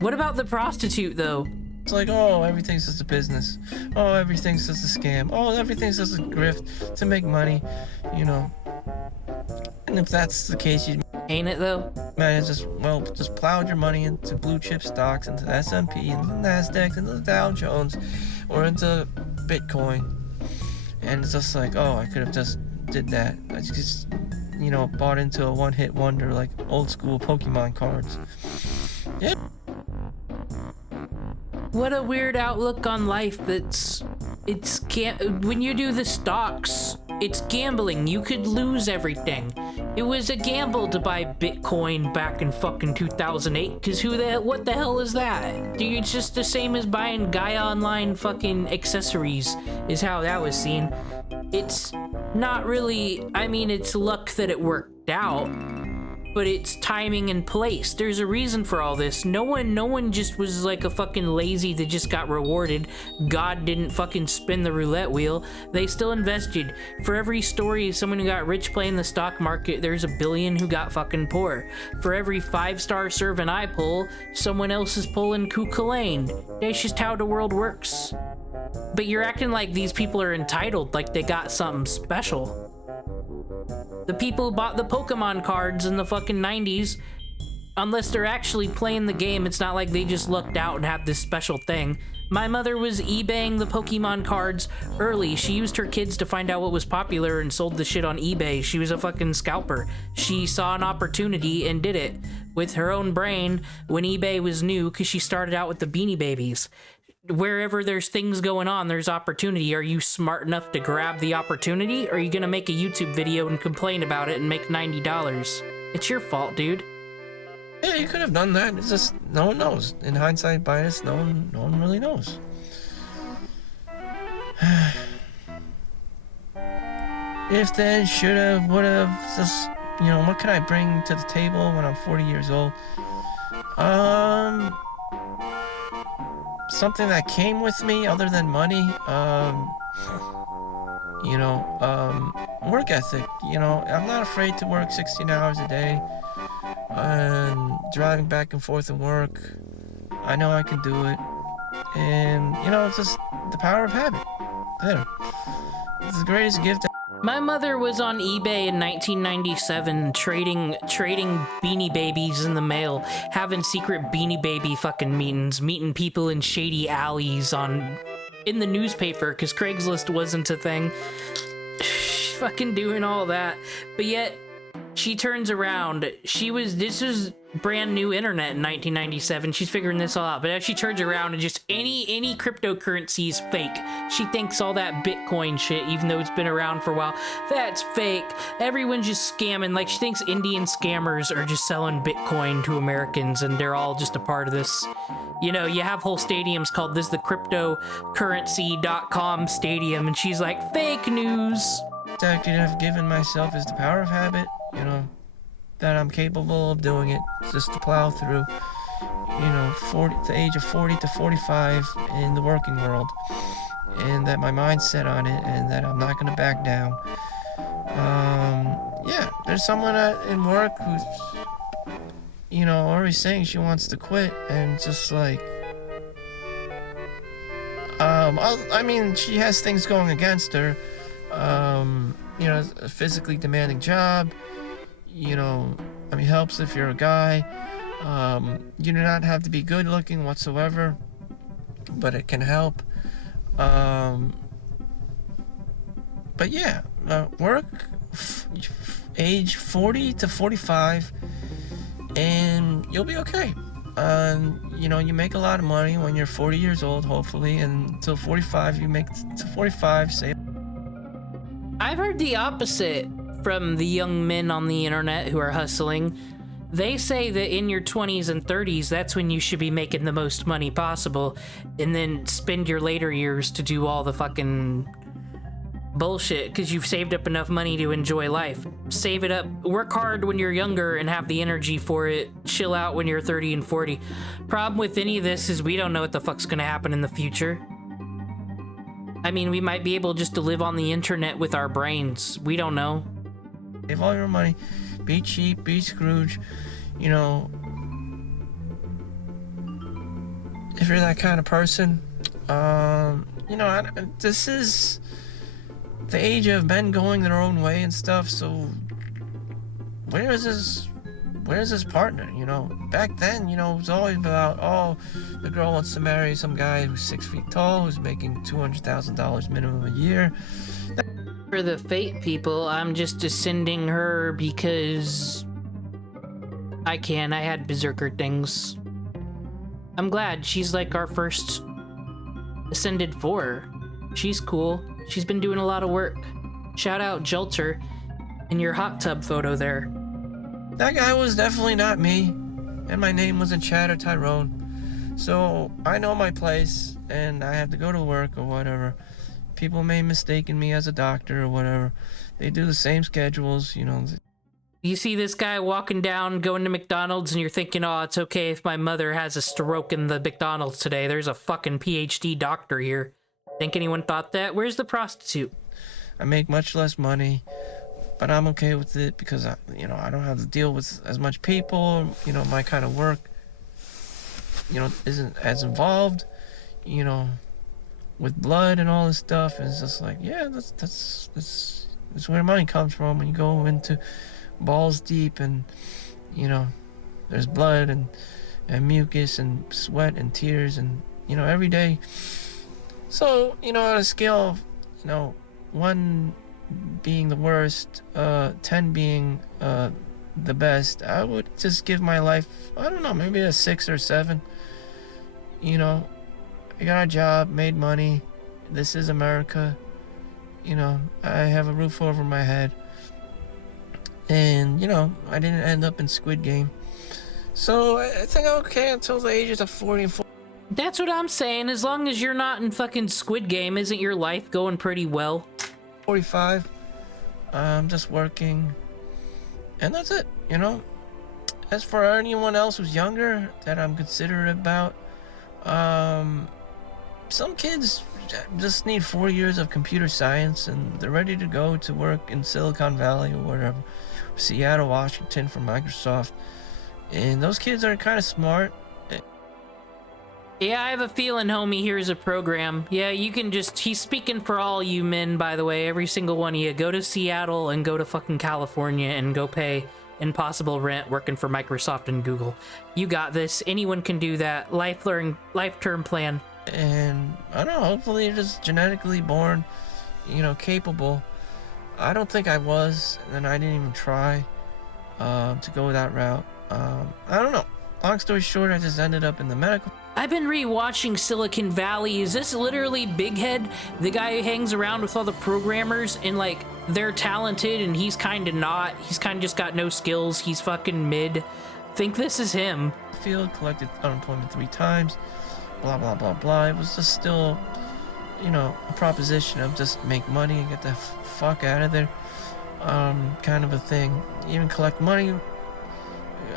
What about the prostitute, though? It's like, oh, everything's just a business. Oh, everything's just a scam. Oh, everything's just a grift to make money, you know. And if that's the case, you... Ain't it, though? Man, just plowed your money into blue chip stocks, into the S&P, into the NASDAQ, into the Dow Jones, or into Bitcoin. And it's just like, oh, I could have just did that. I just, you know, bought into a one-hit wonder, like old school Pokemon cards. Yeah. What a weird outlook on life. When you do the stocks, it's gambling. You could lose everything. It was a gamble to buy Bitcoin back in fucking 2008, because what the hell is that? Dude, it's just the same as buying Gaia Online fucking accessories, is how that was seen. It's not really, I mean, it's luck that it worked out, but it's timing and place. There's a reason for all this. No one just was like a fucking lazy that just got rewarded. God didn't fucking spin the roulette wheel. They still invested. For every story of someone who got rich playing the stock market, there's a billion who got fucking poor. For every 5-star servant I pull, someone else is pulling Kukulane. That's just how the world works. But you're acting like these people are entitled, like they got something special. The people who bought the Pokemon cards in the fucking 90s, unless they're actually playing the game, it's not like they just lucked out and have this special thing. My mother was eBaying the Pokemon cards early. She used her kids to find out what was popular and sold the shit on eBay. She was a fucking scalper. She saw an opportunity and did it with her own brain when eBay was new, because she started out with the Beanie Babies. Wherever there's things going on, there's opportunity. Are you smart enough to grab the opportunity, or are you gonna make a YouTube video and complain about it and make $90? It's your fault, dude. Yeah, you could have done that. It's just no one knows. In hindsight, bias, no one really knows. If then, should have, would have. Just, you know, what can I bring to the table when I'm 40 years old? Something that came with me other than money. Work ethic. You know, I'm not afraid to work 16 hours a day. And driving back and forth and work, I know I can do it. And, you know, it's just the power of habit. There. It's the greatest gift. My mother was on eBay in 1997 trading Beanie Babies in the mail, having secret Beanie Baby fucking meeting people in shady alleys in the newspaper, because Craigslist wasn't a thing. Fucking doing all that. But yet, she turns around. This was brand new internet in 1997. She's figuring this all out. But as she turns around and just any cryptocurrency is fake. She thinks all that Bitcoin shit, even though it's been around for a while, that's fake. Everyone's just scamming. Like, she thinks Indian scammers are just selling Bitcoin to Americans and they're all just a part of this. You know, you have whole stadiums called this, the cryptocurrency.com stadium, and she's like, fake news. That I've given myself is the power of habit. You know, that I'm capable of doing it, just to plow through, you know, the age of 40 to 45 in the working world, and that my mind's set on it, and that I'm not gonna back down. Yeah, there's someone in work who's, you know, always saying she wants to quit, and just like, I mean, she has things going against her. You know, a physically demanding job. You know, I mean, helps if you're a guy. You do not have to be good looking whatsoever, but it can help. But yeah, work age 40 to 45 and you'll be okay. You know, you make a lot of money when you're 40 years old, hopefully, and until 45 you make to 45, say. I've heard the opposite from the young men on the internet who are hustling. They say that in your 20s and 30s, that's when you should be making the most money possible, and then spend your later years to do all the fucking bullshit, because you've saved up enough money to enjoy life. Save it up, work hard when you're younger and have the energy for it, chill out when you're 30 and 40. Problem with any of this is we don't know what the fuck's gonna happen in the future. I mean, we might be able just to live on the internet with our brains. We don't know. Save all your money, be cheap, be Scrooge, you know. If you're that kind of person, you know, this is the age of men going their own way and stuff, so where's his partner, you know? Back then, you know, it was always about, oh, the girl wants to marry some guy who's 6 feet tall, who's making $200,000 minimum a year. For the fate people, I'm just ascending her because I can. I had berserker things. I'm glad she's like our first ascended 4. She's cool. She's been doing a lot of work. Shout out Jolter in your hot tub photo there. That guy was definitely not me, and my name wasn't Chad or Tyrone. So I know my place, and I have to go to work or whatever. People may mistake me as a doctor or whatever. They do the same schedules, you know. You see this guy walking down, going to McDonald's, and you're thinking, oh, it's okay if my mother has a stroke in the McDonald's today. There's a fucking PhD doctor here. Think anyone thought that? Where's the prostitute? I make much less money, but I'm okay with it because I don't have to deal with as much people. My kind of work, isn't as involved, with blood and all this stuff. And it's just like, yeah, that's where money comes from when you go into balls deep and there's blood and mucus and sweat and tears and every day. So on a scale of 1 being the worst, 10 being the best, I would just give my life, I don't know, maybe a 6 or 7. I got a job, made money, this is America, I have a roof over my head. And, I didn't end up in Squid Game. So I think I'm okay until the ages of 40 and 40. That's what I'm saying. As long as you're not in fucking Squid Game, isn't your life going pretty well? 45. I'm just working. And that's it, As for anyone else who's younger that I'm considerate about, some kids just need 4 years of computer science and they're ready to go to work in Silicon Valley or whatever. Seattle, Washington for Microsoft. And those kids are kind of smart. Yeah, I have a feeling homie here's a program. Yeah, you can just... He's speaking for all you men, by the way. Every single one of you. Go to Seattle and go to fucking California and go pay impossible rent working for Microsoft and Google. You got this. Anyone can do that. Life-term plan. And, I don't know, hopefully you're just genetically born, capable. I don't think I was, and I didn't even try to go that route. I don't know. Long story short, I just ended up in the medical... I've been rewatching Silicon Valley. Is this literally Big Head, the guy who hangs around with all the programmers and, like, they're talented and he's kind of not? He's kind of just got no skills. He's fucking mid. Think this is him. Field, collected unemployment 3 times, blah, blah, blah, blah. It was just still, a proposition of just make money and get the fuck out of there, kind of a thing. Even collect money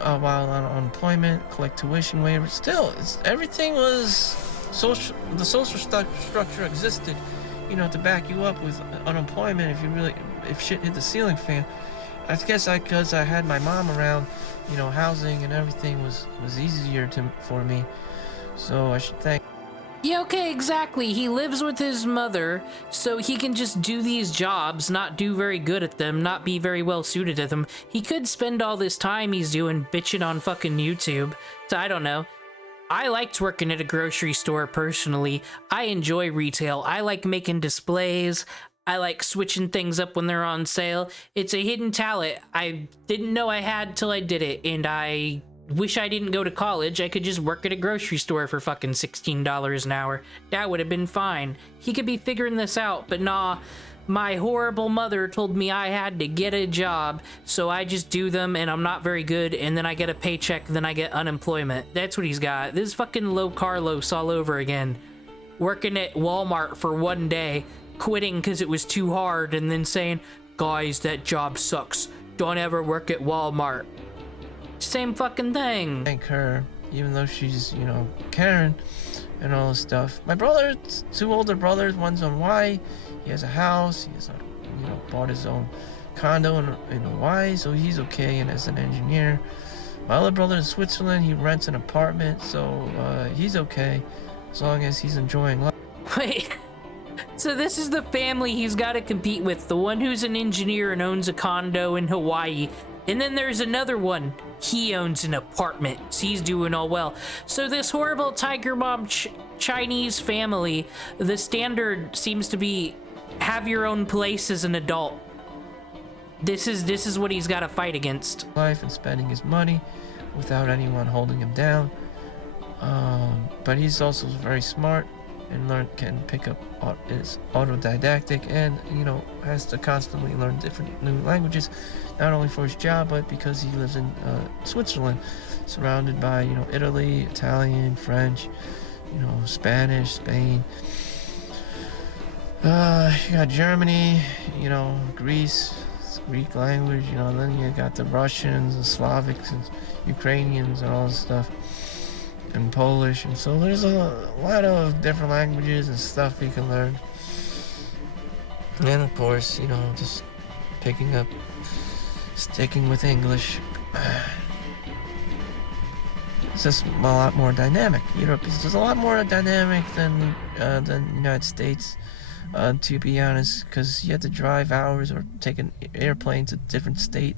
while on unemployment, collect tuition waivers. Still, everything was social. The social structure existed, to back you up with unemployment if shit hit the ceiling fan. I guess because I had my mom around, housing and everything was easier for me. So I should thank. Yeah, okay, exactly. He lives with his mother, so he can just do these jobs, not do very good at them, not be very well suited at them. He could spend all this time he's doing bitching on fucking YouTube. So I don't know. I liked working at a grocery store personally. I enjoy retail. I like making displays. I like switching things up when they're on sale. It's a hidden talent. I didn't know I had till I did it, and I wish I didn't go to college. I could just work at a grocery store for fucking $16 an hour. That would have been fine. He could be figuring this out, but nah. My horrible mother told me I had to get a job, so I just do them and I'm not very good, and then I get a paycheck, then I get unemployment. That's what he's got. This is fucking low Carlos all over again. Working at Walmart for 1 day, quitting because it was too hard, and then saying, guys, that job sucks. Don't ever work at Walmart. Same fucking thing. Thank her, even though she's, Karen and all this stuff. My brother, 2 older brothers, one's on Hawaii. He has a house. He has, bought his own condo in Hawaii, so he's okay. And as an engineer, my other brother in Switzerland, he rents an apartment, so he's okay as long as he's enjoying life. Wait. So this is the family he's got to compete with. The one who's an engineer and owns a condo in Hawaii. And then there's another one. He owns an apartment. So he's doing all well. So this horrible Tiger Mom Chinese family, the standard seems to be have your own place as an adult. This is what he's got to fight against. Life and spending his money without anyone holding him down. But he's also very smart and can pick up, is autodidactic, and has to constantly learn different new languages, not only for his job but because he lives in Switzerland, surrounded by Italy, Italian, French, Spanish, Spain. You got Germany, Greece, Greek language, you know, and then you got the Russians and Slavics and Ukrainians and all this stuff, and Polish, and so there's a lot of different languages and stuff you can learn. And of course, you know, just sticking with English. It's just a lot more dynamic. Europe is just a lot more dynamic than the United States, to be honest, because you have to drive hours or take an airplane to a different state.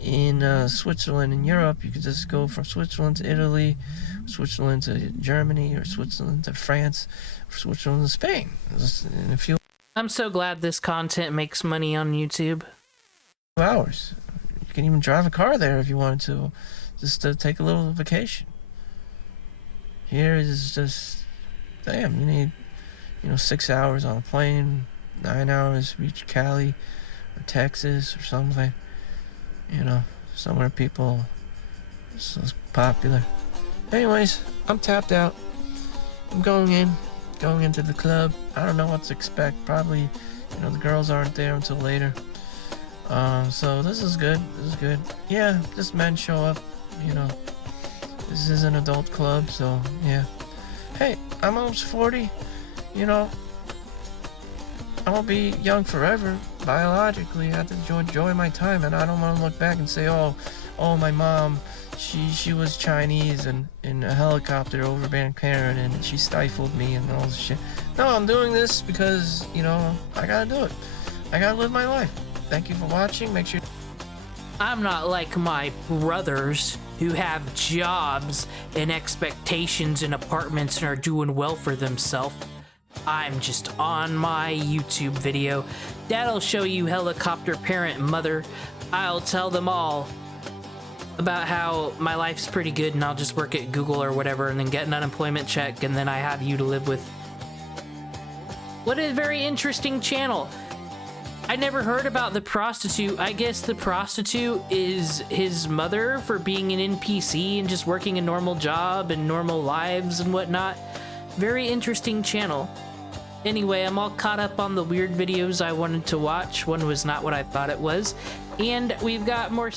In Switzerland and Europe, you could just go from Switzerland to Italy, Switzerland to Germany, or Switzerland to France, or Switzerland to Spain. Just in a few I'm so glad this content makes money on YouTube. hours. You can even drive a car there if you wanted to, just to take a little vacation. Here is just, damn, you need, 6 hours on a plane, 9 hours to reach Cali or Texas or something. Somewhere people so popular. Anyways, I'm tapped out. I'm going into the club. I don't know what to expect. Probably, the girls aren't there until later. So this is good. Yeah, just men show up. This is an adult club, so yeah. Hey, I'm almost 40. I won't be young forever. Biologically, I have to enjoy my time, and I don't want to look back and say, oh, my mom, she was Chinese and in a helicopter over Van Karen, and she stifled me and all this shit. No, I'm doing this because, I gotta do it. I gotta live my life. Thank you for watching. Make sure. I'm not like my brothers who have jobs and expectations and apartments and are doing well for themselves. I'm just on my YouTube video. That'll show you helicopter parent mother. I'll tell them all about how my life's pretty good and I'll just work at Google or whatever and then get an unemployment check and then I have you to live with. What a very interesting channel. I never heard about the prostitute. I guess the prostitute is his mother for being an NPC and just working a normal job and normal lives and whatnot. Very interesting channel. Anyway, I'm all caught up on the weird videos I wanted to watch. One was not what I thought it was. And we've got more